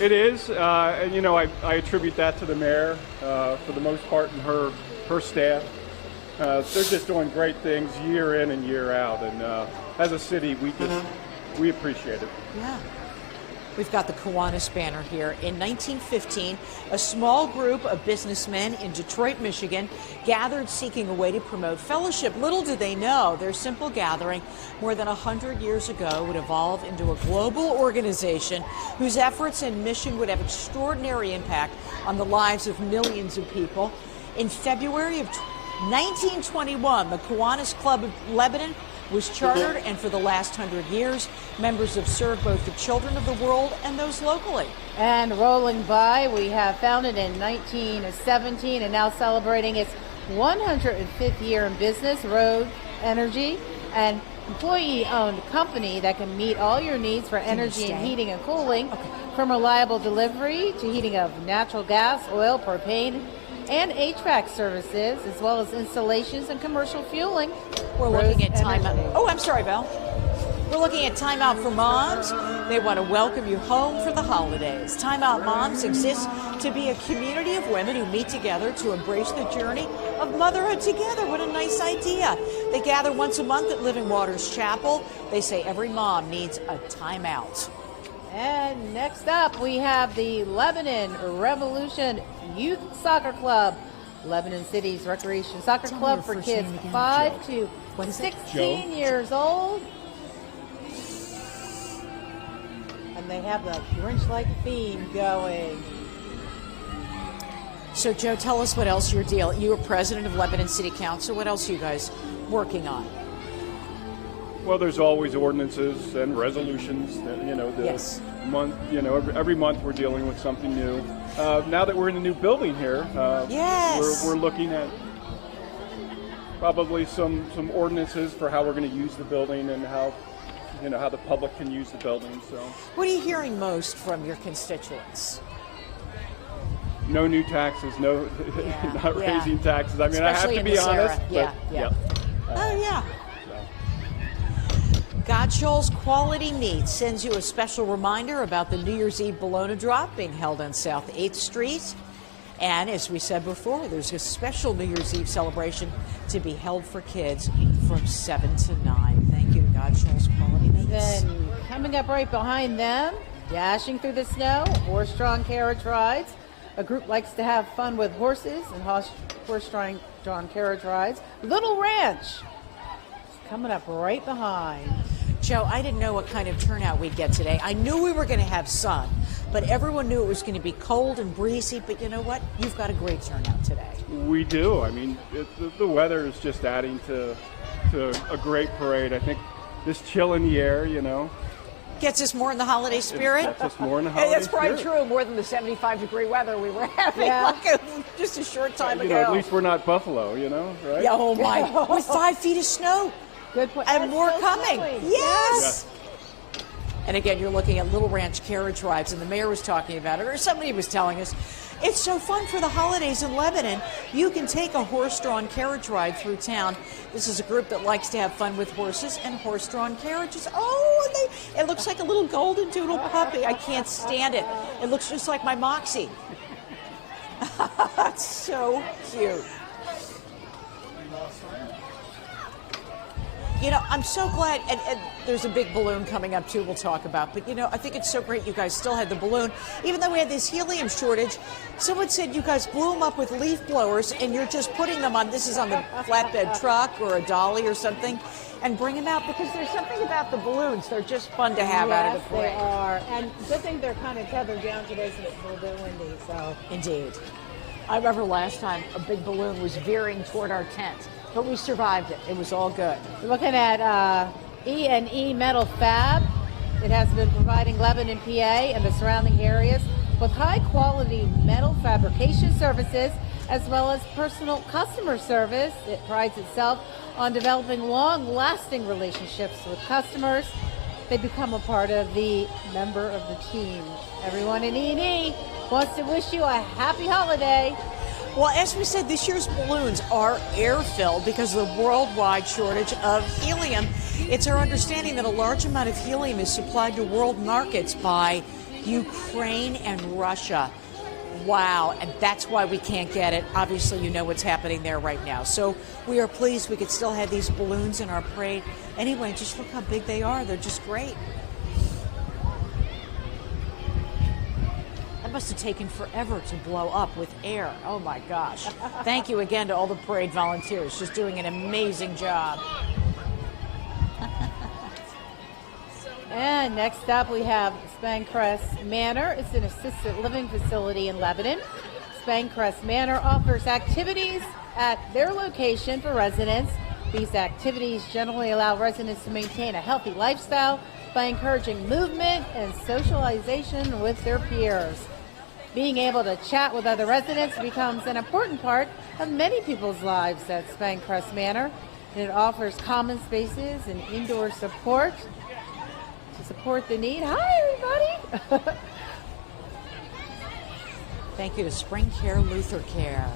It is, and you know, I attribute that to the mayor for the most part and her staff. They're just doing great things year in and year out, and as a city, we appreciate it. Yeah. We've got the Kiwanis banner here. In 1915, a small group of businessmen in Detroit, Michigan, gathered seeking a way to promote fellowship. Little did they know their simple gathering more than 100 years ago would evolve into a global organization whose efforts and mission would have extraordinary impact on the lives of millions of people. In February of 1921, the Kiwanis Club of Lebanon was chartered, and for the last 100 years, members have served both the children of the world and those locally. And rolling by, we have founded in 1917 and now celebrating its 105th year in business, Road Energy, an employee-owned company that can meet all your needs for energy and heating and cooling, from reliable delivery to heating of natural gas, oil, propane, and HVAC services, as well as installations and commercial fueling. We're looking at Rose timeout. Energy. Oh, I'm sorry, Val. We're looking at Timeout for Moms. They want to welcome you home for the holidays. Timeout Moms exists to be a community of women who meet together to embrace the journey of motherhood together. What a nice idea. They gather once a month at Living Waters Chapel. They say every mom needs a timeout. And next up, we have the Lebanon Revolution Youth Soccer Club, Lebanon City's recreation soccer Tell me club your for first kids name again, 5 Joe. to What is it? 16 years old. And they have the Grinch-like theme going. So, Joe, tell us what else your deal. You are president of Lebanon City Council. What else are you guys working on? Well, there's always ordinances and resolutions. That, you know, the Yes. month. You know, every month we're dealing with something new. Now that we're in a new building here, Yes. we're looking at probably some ordinances for how we're going to use the building and how the public can use the building. So, What are you hearing most from your constituents? no new taxes, no, Yeah, not yeah. raising taxes. I mean, I have Especially to in be this era. honest. Yeah, but, yeah. yep. Oh, yeah. So. Godsholl's Quality Meat sends you a special reminder about the New Year's Eve bologna drop being held on South 8th Street. And as we said before, there's a special New Year's Eve celebration to be held for kids from 7 to 9. Thank you to Godsholl's Quality Meats. Then coming up right behind them, dashing through the snow, horse-drawn carriage rides. A group likes to have fun with horses and horse-drawn carriage rides. Little Ranch is coming up right behind. Joe, I didn't know what kind of turnout we'd get today. I knew we were going to have sun, but everyone knew it was going to be cold and breezy. But you know what? You've got a great turnout today. We do. I mean, the weather is just adding to a great parade. I think this chill in the air, you know, Gets us more in the holiday spirit. gets us more in the Hey, holiday that's probably spirit. true, more than the 75-degree weather we were having Yeah. just a short time You ago. know, at least we're not Buffalo, you know, right? Yeah, oh my, with 5 feet of snow. Good point. And That's more so coming. snowing. Yes. And again, you're looking at Little Ranch carriage rides, and the mayor was talking about it, or somebody was telling us. It's so fun for the holidays in Lebanon. You can take a horse-drawn carriage ride through town. This is a group that likes to have fun with horses and horse-drawn carriages. Oh, and it looks like a little golden doodle puppy. I can't stand it. It looks just like my Moxie. That's so cute. You know, I'm so glad, and there's a big balloon coming up too we'll talk about, but you know, I think it's so great you guys still had the balloon. Even though we had this helium shortage, someone said you guys blew them up with leaf blowers and you're just putting them on, this is on the flatbed truck or a dolly or something, and bring them out because there's something about the balloons. They're just fun to have out of the parade. Yes, they are. And good thing they're kind of tethered down today since it's a little bit windy, so. Indeed. I remember last time a big balloon was veering toward our tent. But we survived it. It was all good. We're looking at E&E Metal Fab. It has been providing Lebanon, PA and the surrounding areas with high-quality metal fabrication services as well as personal customer service. It prides itself on developing long-lasting relationships with customers. They become a part of the member of the team. Everyone in E&E wants to wish you a happy holiday. Well, as we said, this year's balloons are air-filled because of the worldwide shortage of helium. It's our understanding that a large amount of helium is supplied to world markets by Ukraine and Russia. Wow, and that's why we can't get it. Obviously, you know what's happening there right now. So we are pleased we could still have these balloons in our parade. Anyway, just look how big they are. They're just great. That must have taken forever to blow up with air. Oh my gosh. Thank you again to all the parade volunteers, just doing an amazing job. And next up we have Spancrest Manor. It's an assisted living facility in Lebanon. Spancrest Manor offers activities at their location for residents. These activities generally allow residents to maintain a healthy lifestyle by encouraging movement and socialization with their peers. Being able to chat with other residents becomes an important part of many people's lives at Spancrest Manor. And it offers common spaces and indoor support to support the need. Hi, everybody. Thank you to Spring Care Luther Care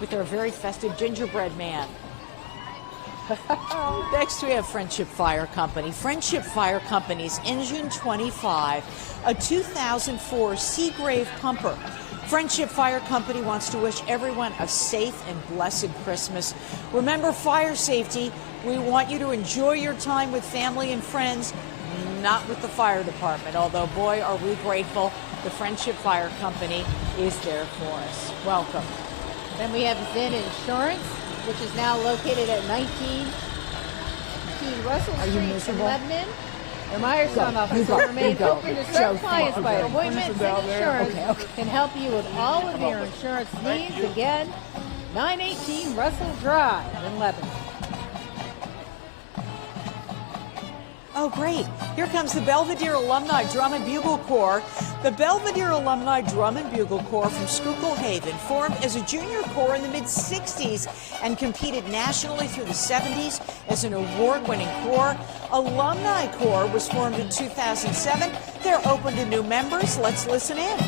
with their very festive gingerbread man. Next, we have Friendship Fire Company. Friendship Fire Company's Engine 25, a 2004 Seagrave pumper. Friendship Fire Company wants to wish everyone a safe and blessed Christmas. Remember fire safety. We want you to enjoy your time with family and friends, not with the fire department, although, boy, are we grateful the Friendship Fire Company is there for us. Welcome. Then we have Zinn Insurance, which is now located at 19 Russell Street in Lebanon. Their Meyerson office will remain open to serve clients by appointment. Zinn Insurance can help you with all of your insurance needs. Again, 918 Russell Drive in Lebanon. Oh, great. Here comes the Belvedere Alumni Drum and Bugle Corps. The Belvedere Alumni Drum and Bugle Corps from Schuylkill Haven formed as a junior corps in the mid-60s and competed nationally through the 70s as an award-winning corps. Alumni Corps was formed in 2007. They're open to new members. Let's listen in.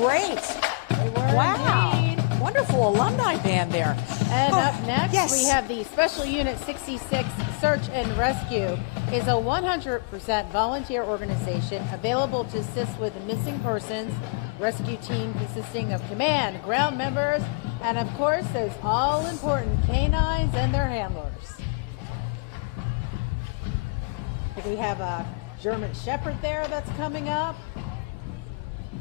great. They were Wow. indeed. Wonderful alumni band there. And Oh, up next, yes. we have the Special Unit 66 Search and Rescue. Is a 100% volunteer organization available to assist with missing persons. Rescue team consisting of command, ground members, and of course those all-important canines and their handlers. We have a German Shepherd there that's coming up.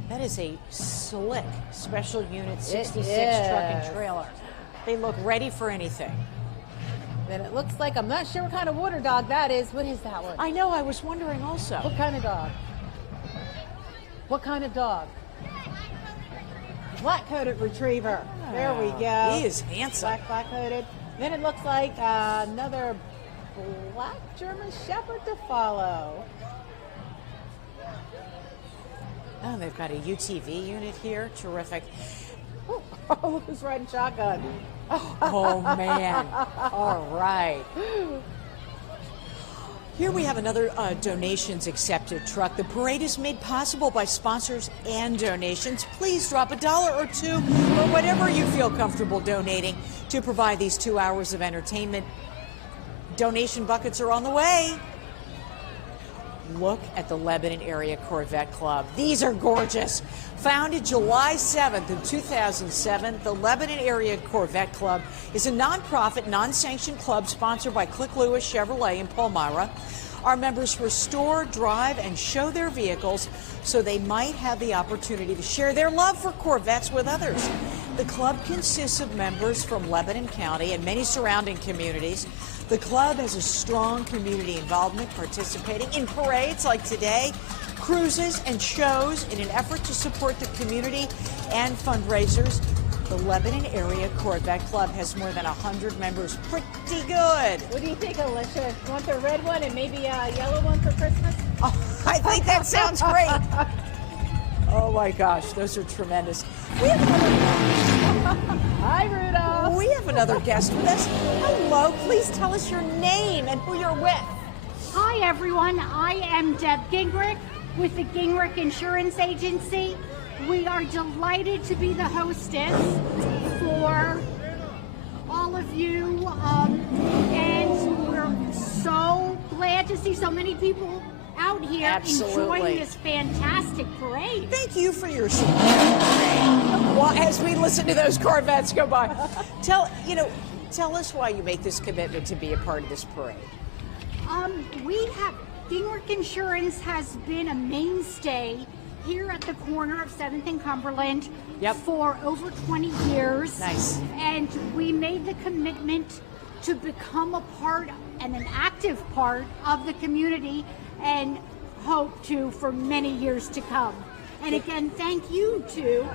That is a slick Special Unit 66 is. truck and trailer. They look ready for anything. And it looks like, I'm not sure what kind of water dog that is. What is that one? I know, I was wondering also. What kind of dog? What kind of dog? Black-coated retriever. There we go. He is handsome. Black-coated. Then it looks like another black German Shepherd to follow. Oh, they've got a UTV unit here. Terrific. Oh, look who's riding shotgun. Oh, man. All right. Here we have another donations accepted truck. The parade is made possible by sponsors and donations. Please drop $1 or $2 or whatever you feel comfortable donating to provide these 2 hours of entertainment. Donation buckets are on the way. Look at the Lebanon Area Corvette Club. These are gorgeous. Founded July 7th in 2007, the Lebanon Area Corvette Club is a nonprofit, non-sanctioned club sponsored by Click Lewis Chevrolet in Palmyra. Our members restore, drive, and show their vehicles so they might have the opportunity to share their love for Corvettes with others. The club consists of members from Lebanon County and many surrounding communities. The club has a strong community involvement, participating in parades like today, cruises and shows in an effort to support the community and fundraisers. The Lebanon Area Corvette Club has more than 100 members. Pretty good. What do you think, Alicia? Want the red one and maybe a yellow one for Christmas? Oh, I think that sounds great. Oh my gosh, those are tremendous. We have another Hi, Rudolph. We have another guest with us. Hello, please tell us your name and who you're with. Hi everyone, I am Deb Gingrich with the Gingrich Insurance Agency. We are delighted to be the hostess for all of you, and we're so glad to see so many people out here Absolutely. enjoying this fantastic parade. Thank you for your support. Well, as we listen to those Corvettes go by, tell us why you make this commitment to be a part of this parade. Gingrich Insurance has been a mainstay here at the corner of 7th and Cumberland for over 20 years. Nice. And we made the commitment to become a part and an active part of the community and hope to for many years to come. And again, thank you to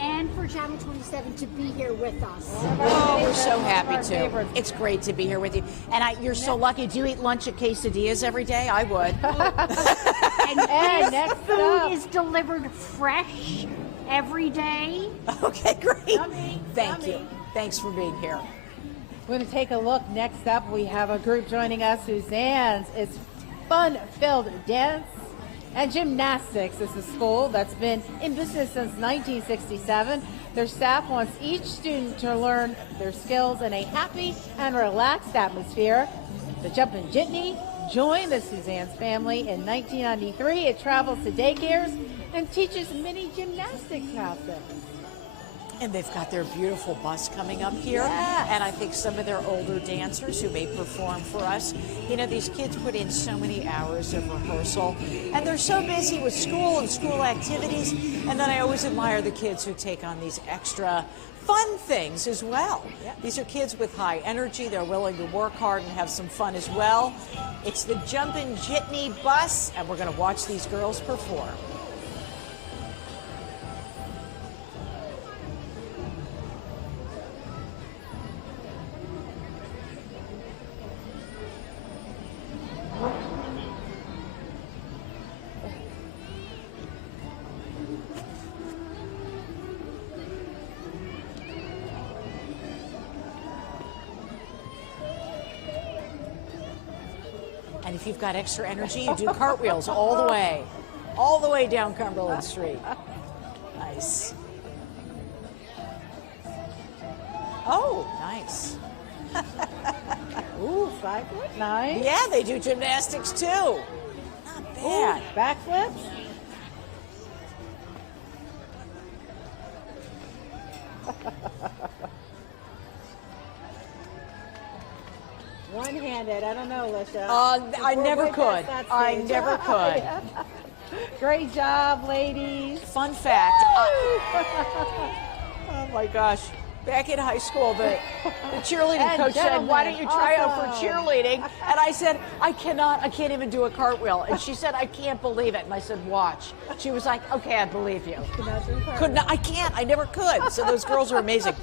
and for Channel 27 to be here with us. Oh, we're so happy to. It's great to be here with you. And you're so lucky. Do you eat lunch at Quesadillas every day? I would. And this food is delivered fresh every day. Okay, great. Yummy, Thank you. yummy. Thanks for being here. We're going to take a look. Next up, we have a group joining us. Suzanne's is fun-filled dance and gymnastics. It's a school that's been in business since 1967. Their staff wants each student to learn their skills in a happy and relaxed atmosphere. The Jumpin' Jitney joined the Suzanne's family in 1993. It travels to daycares and teaches mini gymnastics classes. And they've got their beautiful bus coming up here. Yes. And I think some of their older dancers who may perform for us. You know, these kids put in so many hours of rehearsal. And they're so busy with school and school activities. And then I always admire the kids who take on these extra fun things as well. Yep. These are kids with high energy. They're willing to work hard and have some fun as well. It's the Jumpin' Jitney bus, and we're going to watch these girls perform. And if you've got extra energy, you do cartwheels all the way down Cumberland Street. Nice. nice. Oh, nice. Ooh, 5 foot, nice. Yeah, they do gymnastics too. Not bad. Ooh, backflips. One-handed, I don't know, Lisha. I never We're could. past that I stage. never could. Great job, ladies. Fun fact. Oh my gosh. Back in high school, the cheerleading And coach said, "Why don't you try out for awesome. cheerleading?" And I said, I can't even do a cartwheel. And she said, "I can't believe it." And I said, "Watch." She was like, "Okay, I believe you." Could not, I can't, I never could. So those girls are amazing.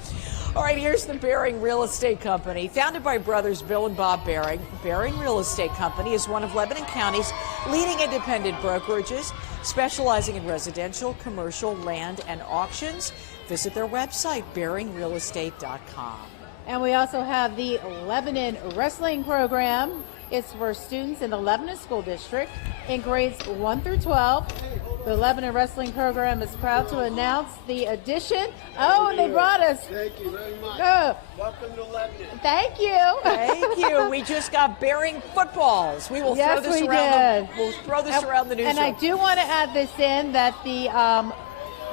All right, here's the Baring Real Estate Company. Founded by brothers Bill and Bob Baring, Baring Real Estate Company is one of Lebanon County's leading independent brokerages, specializing in residential, commercial, land, and auctions. Visit their website, baringrealestate.com. And we also have the Lebanon Wrestling Program. It's for students in the Lebanon School District in grades 1 through 12. The Lebanon Wrestling Program is proud to announce the addition. Oh, they brought us. Thank you very much. Oh, Welcome to Lebanon. thank you. Thank you. We just got Baring footballs. We will Yes, throw this we around. did. We'll throw this around the newsroom. And I do want to add this in that the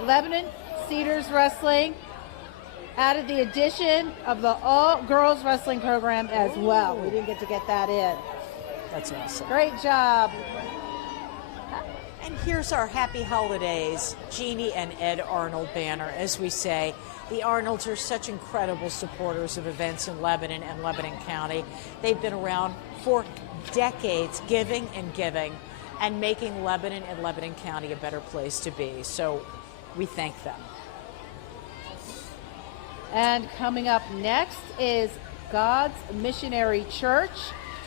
Lebanon Cedars Wrestling added the addition of the all-girls wrestling program as well. We didn't get that in. That's awesome. Great job. And here's our happy holidays, Jeannie and Ed Arnold banner. As we say, the Arnolds are such incredible supporters of events in Lebanon and Lebanon County. They've been around for decades, giving and making Lebanon and Lebanon County a better place to be. So we thank them. And coming up next is God's Missionary Church.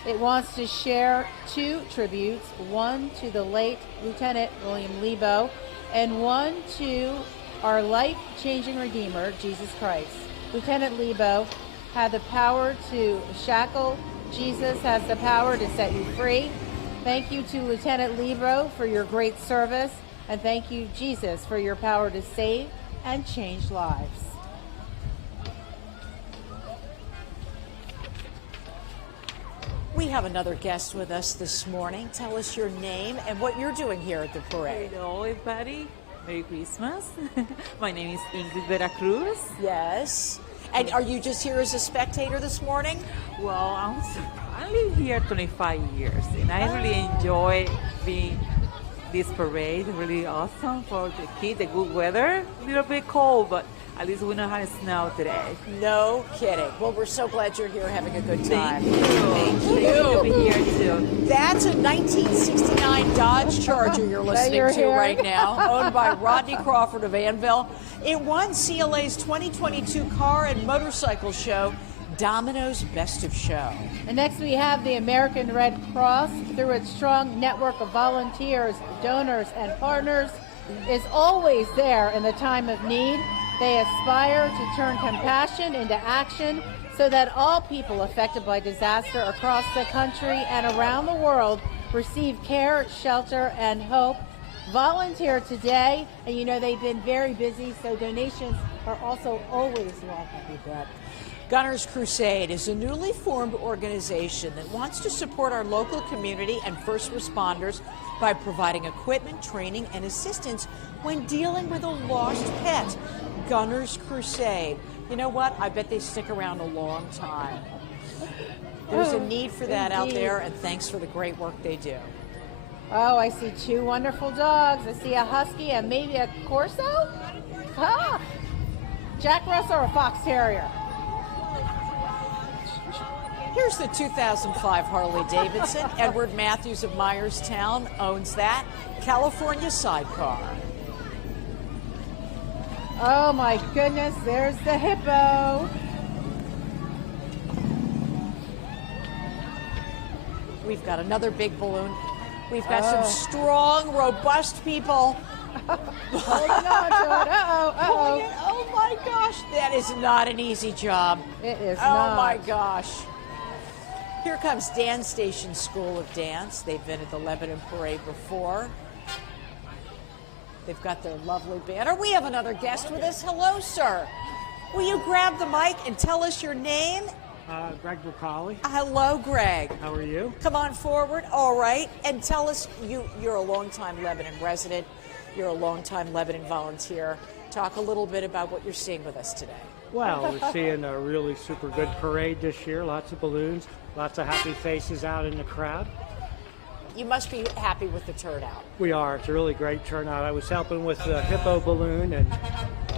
It wants to share 2 tributes, one to the late Lieutenant William Lebo and one to our life-changing Redeemer, Jesus Christ. Lieutenant Lebo had the power to shackle. Jesus has the power to set you free. Thank you to Lieutenant Lebo for your great service, and thank you, Jesus, for your power to save and change lives. We have another guest with us this morning. Tell us your name and what you're doing here at the parade. Hello, everybody. Merry Christmas. My name is Ingrid Veracruz. Yes. And are you just here as a spectator this morning? Well, I live here 25 years, and I really enjoy being this parade. Really awesome for the kids. The good weather, a little bit cold, but at least we don't have snow today. No kidding. Well, we're so glad you're here having a good time. Thank you. To be here too. That's a 1969 Dodge Charger you're listening you're to here. right now, owned by Rodney Crawford of Annville. It won CLA's 2022 car and motorcycle show, Domino's Best of Show. And next we have the American Red Cross. Through its strong network of volunteers, donors, and partners, is always there in the time of need. They aspire to turn compassion into action so that all people affected by disaster across the country and around the world receive care, shelter, and hope. Volunteer today, and you know they've been very busy, so donations are also always welcome. Gunners Crusade is a newly formed organization that wants to support our local community and first responders by providing equipment, training, and assistance when dealing with a lost pet. Gunners Crusade. You know what? I bet they stick around a long time. There's a need for that out there, and thanks for the great work they do. Oh, I see 2 wonderful dogs. I see a husky and maybe a Corso? Ah, Jack Russell or a Fox Terrier? Here's the 2005 Harley Davidson. Edward Matthews of Myerstown owns that. California sidecar. Oh my goodness, there's the hippo. We've got another big balloon. We've got some strong, robust people. Holding on to it. Pulling it. Oh my gosh, that is not an easy job. It is Oh not. my gosh. Here comes Dance Station School of Dance. They've been at the Lebanon Parade before. They've got their lovely banner. We have another guest with us. Hello, sir. Will you grab the mic and tell us your name? Greg Bacali. Hello, Greg. How are you? Come on forward. All right. And tell us, you're a longtime Lebanon resident. You're a longtime Lebanon volunteer. Talk a little bit about what you're seeing with us today. Well, we're seeing a really super good parade this year. Lots of balloons, lots of happy faces out in the crowd. You must be happy with the turnout. We are. It's a really great turnout. I was helping with the hippo balloon, and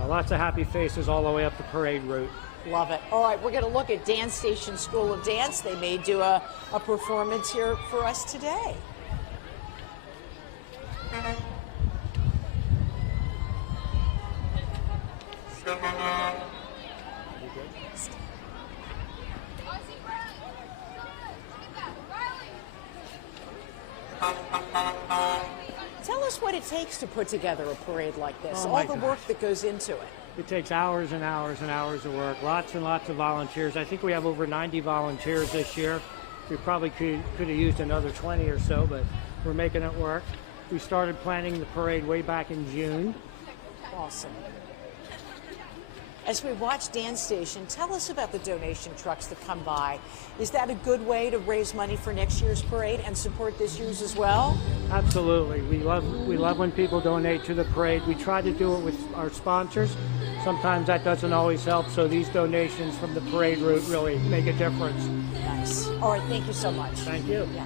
lots of happy faces all the way up the parade route. Love it. All right, we're going to look at Dance Station School of Dance. They may do a performance here for us today. Tell us what it takes to put together a parade like this, all the work that goes into it. It takes hours and hours and hours of work, lots and lots of volunteers. I think we have over 90 volunteers this year. We probably could have used another 20 or so, but we're making it work. We started planning the parade way back in June. Awesome. As we watch Dance Station, tell us about the donation trucks that come by. Is that a good way to raise money for next year's parade and support this year's as well? Absolutely. We love when people donate to the parade. We try to do it with our sponsors. Sometimes that doesn't always help, so these donations from the parade route really make a difference. Nice. All right, thank you so much. Thank you. Yeah.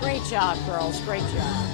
Great job, girls. Great job.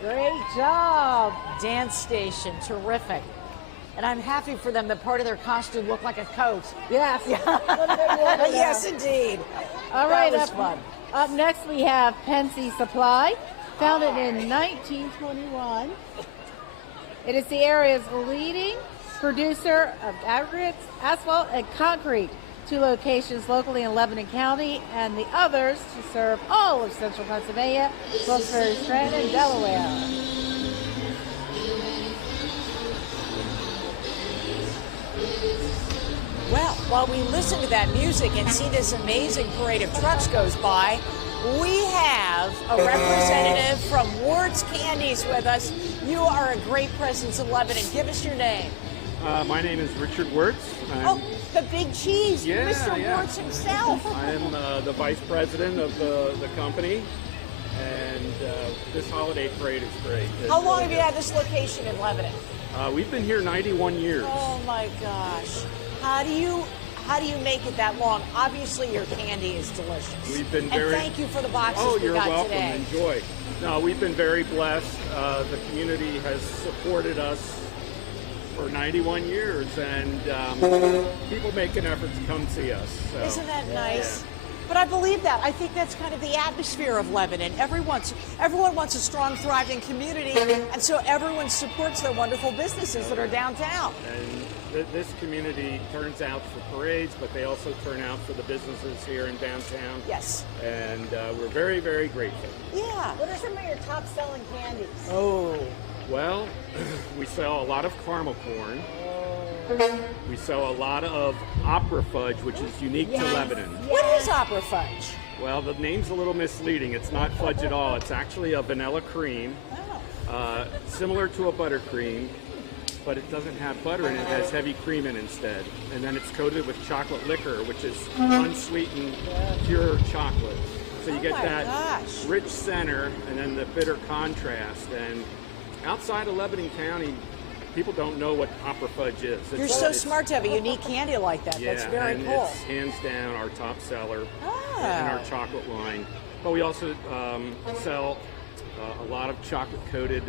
Great job. Dance station, terrific. And I'm happy for them that part of their costume looked like a coat. Yes. Yes, indeed. All right, that was fun. Up next, we have Pensy Supply, founded in 1921. It is the area's leading producer of aggregates, asphalt, and concrete. 2 locations locally in Lebanon County, and the others to serve all of central Pennsylvania, Wilkes-Barre, Scranton, and Delaware. Well, while we listen to that music and see this amazing parade of trucks goes by, we have a representative from Ward's Candies with us. You are a great presence in Lebanon. Give us your name. My name is Richard Wirtz. Oh, the big cheese, Yeah, Mr. yeah. Wirtz himself. I am the vice president of the company, and this holiday parade is great. How long have you had this location in Lebanon? We've been here 91 years. Oh my gosh. How do you make it that long? Obviously your candy is delicious. We've been and very. thank you for the boxes Oh, we you're got welcome. today. Enjoy. No, we've been very blessed. The community has supported us for 91 years, and people make an effort to come see us. So. Isn't that nice? Yeah. But I believe that. I think that's kind of the atmosphere of Lebanon. Everyone wants a strong, thriving community, and so everyone supports their wonderful businesses that are downtown. And this community turns out for parades, but they also turn out for the businesses here in downtown. Yes. And we're very, very grateful. Yeah. What are some of your top selling candies? Oh. Well, we sell a lot of caramel corn. We sell a lot of opera fudge, which is unique to Lebanon. What is opera fudge? Well, the name's a little misleading. It's not fudge at all. It's actually a vanilla cream, similar to a buttercream, but it doesn't have butter in it. It has heavy cream in instead. And then it's coated with chocolate liquor, which is unsweetened, pure chocolate. So you get that rich center and then the bitter contrast. And outside of Lebanon County, people don't know what opera fudge is. You're so smart to have a unique candy like that. Yeah, That's very and cool. it's hands down our top seller in our chocolate line. But we also sell a lot of chocolate-coated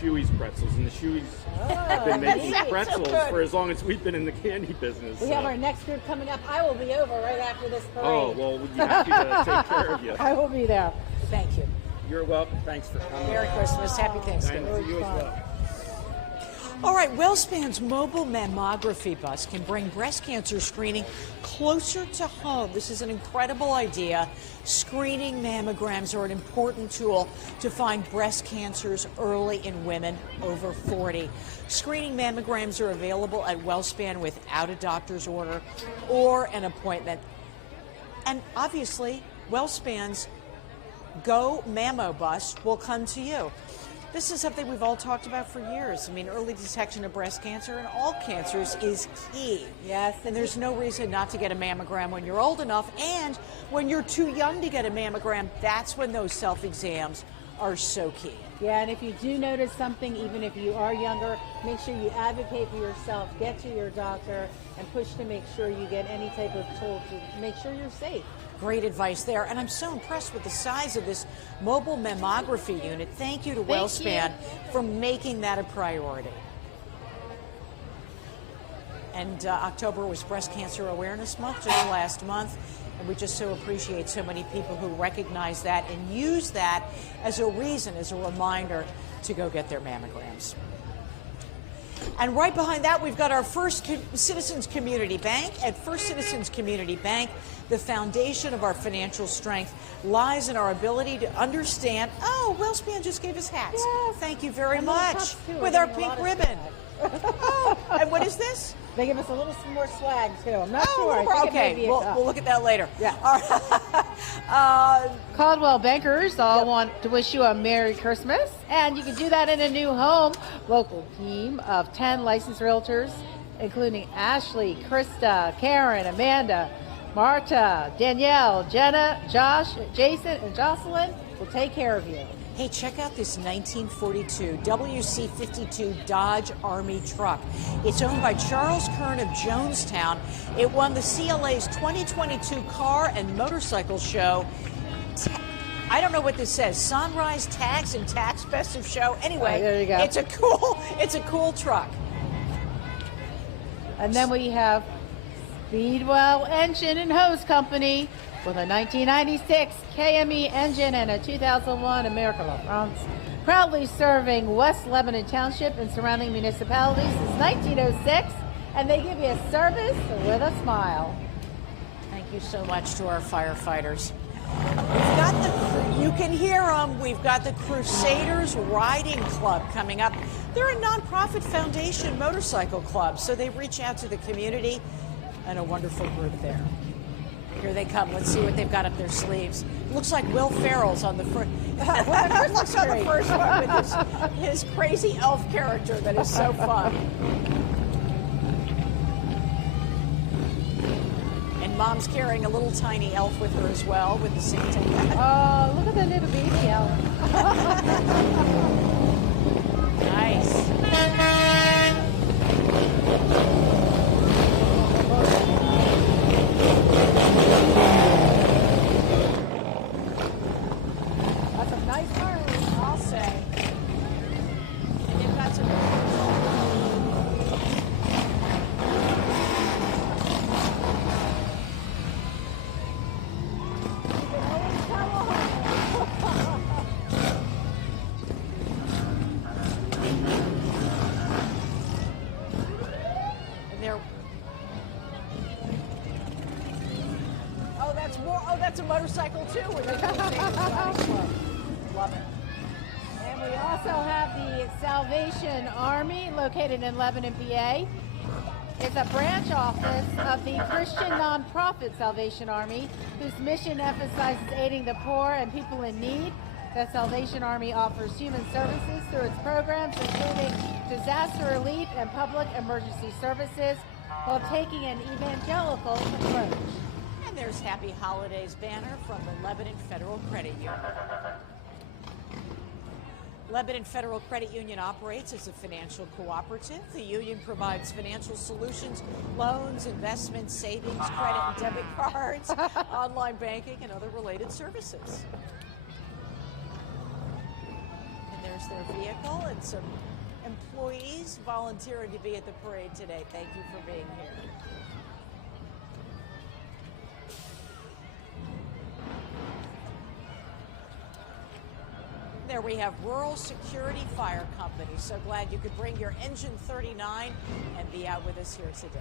Shoey's pretzels, and the Shoey's have been making pretzels for as long as we've been in the candy business. We have our next group coming up. I will be over right after this parade. Oh, well, we'd be happy to take care of you. I will be there. Thank you. You're welcome. Thanks for coming. Merry Christmas. Happy Thanksgiving. And to you as well. All right, WellSpan's mobile mammography bus can bring breast cancer screening closer to home. This is an incredible idea. Screening mammograms are an important tool to find breast cancers early in women over 40. Screening mammograms are available at WellSpan without a doctor's order or an appointment. And obviously, WellSpan's Go Mammo bus will come to you. This is something we've all talked about for years. I mean, early detection of breast cancer and all cancers is key. Yes. And there's no reason not to get a mammogram when you're old enough. And when you're too young to get a mammogram, that's when those self-exams are so key. Yeah, and if you do notice something, even if you are younger, make sure you advocate for yourself, get to your doctor, and push to make sure you get any type of tool to make sure you're safe. Great advice there. And I'm so impressed with the size of this mobile mammography unit. Thank you to WellSpan for making that a priority. And October was Breast Cancer Awareness Month just last month. And we just so appreciate so many people who recognize that and use that as a reason, as a reminder to go get their mammograms. And right behind that, we've got our First Citizens Community Bank. At First Citizens Community Bank, the foundation of our financial strength lies in our ability to understand. Oh, WellSpan just gave us hats. Yes. Thank you very And much. too. With We're our getting a pink lot of ribbon. Oh, and what is this? They give us a little more swag too. I'm not Oh, sure. I think it may be okay, a we'll cup. look at that later. Yeah. All right. Caldwell Bankers all want to wish you a Merry Christmas, and you can do that in a new home. Local team of 10 licensed realtors, including Ashley, Krista, Karen, Amanda, Marta, Danielle, Jenna, Josh, Jason, and Jocelyn will take care of you. Hey, check out this 1942 WC-52 Dodge Army truck. It's owned by Charles Kern of Jonestown. It won the CLA's 2022 Car and Motorcycle Show I don't know what this says. Sunrise Tags and Tax Festive Show. Anyway, there you go. it's a cool truck. And then we have Speedwell Engine and Hose Company with a 1996 KME engine and a 2001 American La France. Proudly serving West Lebanon Township and surrounding municipalities since 1906. And they give you a service with a smile. Thank you so much to our firefighters. We've got you can hear them. We've got the Crusaders Riding Club coming up. They're a nonprofit foundation motorcycle club, so they reach out to the community, and a wonderful group there. Here they come. Let's see what they've got up their sleeves. Looks like Will Ferrell's on the first. Looks on the first one with his crazy elf character that is so fun. Mom's carrying a little tiny elf with her as well, with the Santa hat. Oh, look at the little baby elf. Nice. That's a nice Harley, I'll say. And they've got some. That's a motorcycle too. With Love it. And we also have the Salvation Army located in Lebanon, PA. It's a branch office of the Christian nonprofit Salvation Army, whose mission emphasizes aiding the poor and people in need. The Salvation Army offers human services through its programs, including disaster relief and public emergency services, while taking an evangelical approach. And there's Happy Holidays banner from the Lebanon Federal Credit Union. Lebanon Federal Credit Union operates as a financial cooperative. The union provides financial solutions, loans, investments, savings, credit and debit cards, online banking, and other related services. And there's their vehicle and some employees volunteering to be at the parade today. Thank you for being here. There we have Rural Security Fire Company. So glad you could bring your Engine 39 and be out with us here today.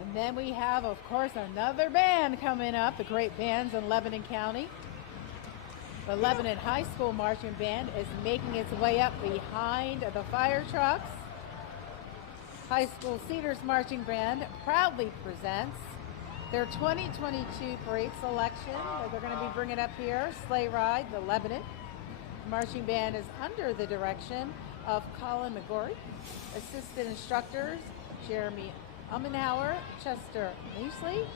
And then we have, of course, another band coming up, the great bands in Lebanon County. The Lebanon High School Marching Band is making its way up behind the fire trucks. High School Cedars Marching Band proudly presents their 2022 parade selection that they're going to be bringing up here, Sleigh Ride, the Lebanon. The marching band is under the direction of Colin McGorry. Assistant instructors, Jeremy Ummenhauer, Chester Measley,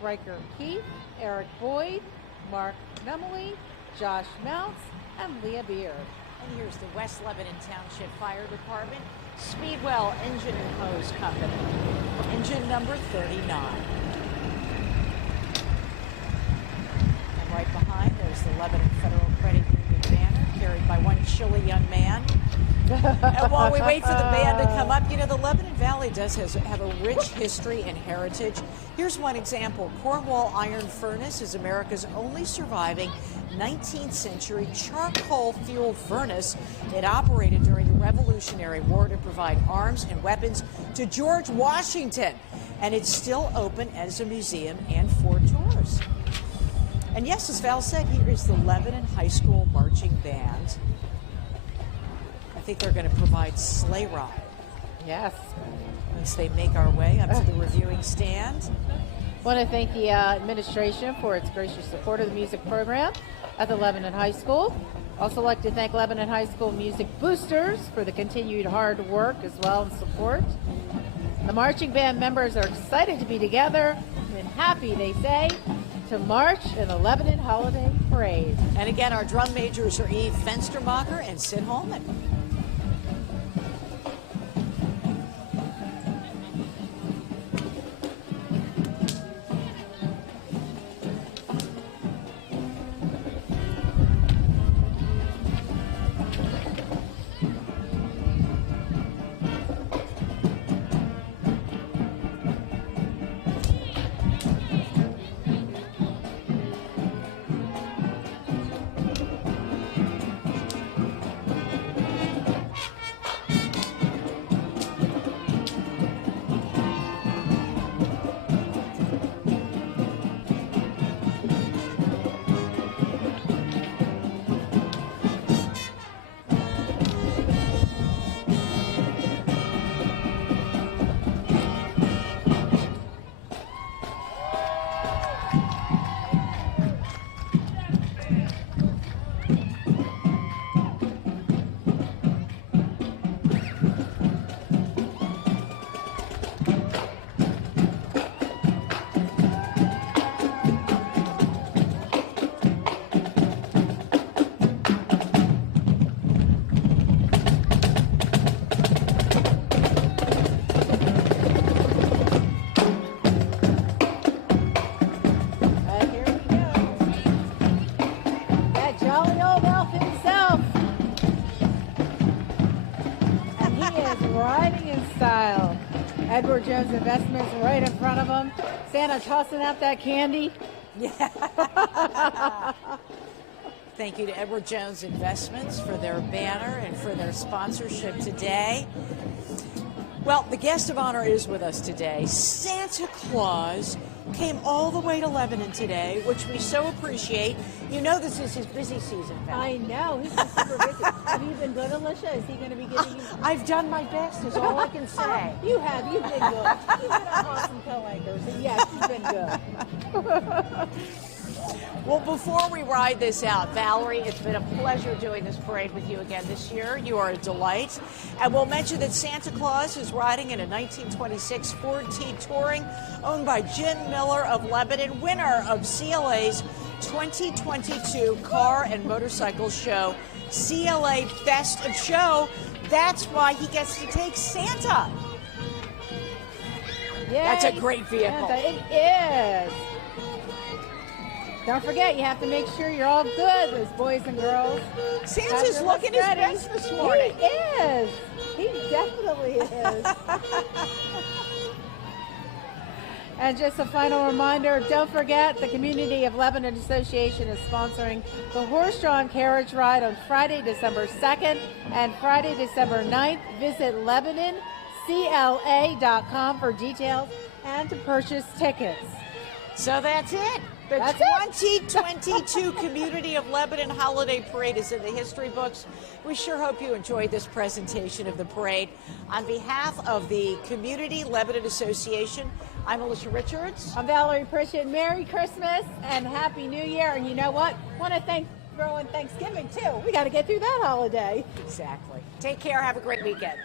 Riker Keith, Eric Boyd, Mark Numley, Josh Mounts, and Leah Beard. And here's the West Lebanon Township Fire Department, Speedwell Engine and Hose Company, engine number 39. And right behind, there's the Lebanon Federal Credit Union banner, carried by one chilly young man. And while we wait for the band to come up, you know, the Lebanon Valley does have a rich history and heritage. Here's one example. Cornwall Iron Furnace is America's only surviving 19th century charcoal-fueled furnace. It operated during the Revolutionary War to provide arms and weapons to George Washington. And it's still open as a museum and for tours. And yes, as Val said, here is the Lebanon High School Marching Band. I think they're going to provide sleigh ride. Yes. Once they make our way up to the reviewing stand. Want to thank the administration for its gracious support of the music program at the Lebanon High School. Also like to thank Lebanon High School Music Boosters for the continued hard work as well and support. The marching band members are excited to be together and happy, they say, to march in the Lebanon Holiday Parade. And again, our drum majors are Eve Fenstermacher and Sid Holman. Edward Jones Investments right in front of them. Santa tossing out that candy. Thank you to Edward Jones Investments for their banner and for their sponsorship today. Well, the guest of honor is with us today. Santa Claus came all the way to Lebanon today, which we so appreciate. You know this is his busy season, Val. I know. He's been super busy. Have you been good, Alicia? Is he going to be giving you... I've done my best, is all I can say. You have. You've been good. You've been an awesome co-anchors. And yes, you've been good. Well, before we ride this out, Valerie, it's been a pleasure doing this parade with you again this year. You are a delight. And we'll mention that Santa Claus is riding in a 1926 Ford T Touring owned by Jim Miller of Lebanon, winner of CLA's 2022 Car and Motorcycle Show, CLA Best of Show. That's why he gets to take Santa. Yay, that's a great vehicle. Santa, it is. Don't forget, you have to make sure you're all good, those boys and girls. Santa's looking his best this morning. He is. He definitely is. And just a final reminder, don't forget, the Community of Lebanon Association is sponsoring the horse-drawn carriage ride on Friday, December 2nd and Friday, December 9th. Visit LebanonCLA.com for details and to purchase tickets. So that's it. The 2022 Community of Lebanon Holiday Parade is in the history books. We sure hope you enjoyed this presentation of the parade. On behalf of the Community Lebanon Association, I'm Alicia Richards. I'm Valerie Pritchett. Merry Christmas and Happy New Year. And you know what? Want to throw in Thanksgiving, too. We got to get through that holiday. Exactly. Take care. Have a great weekend.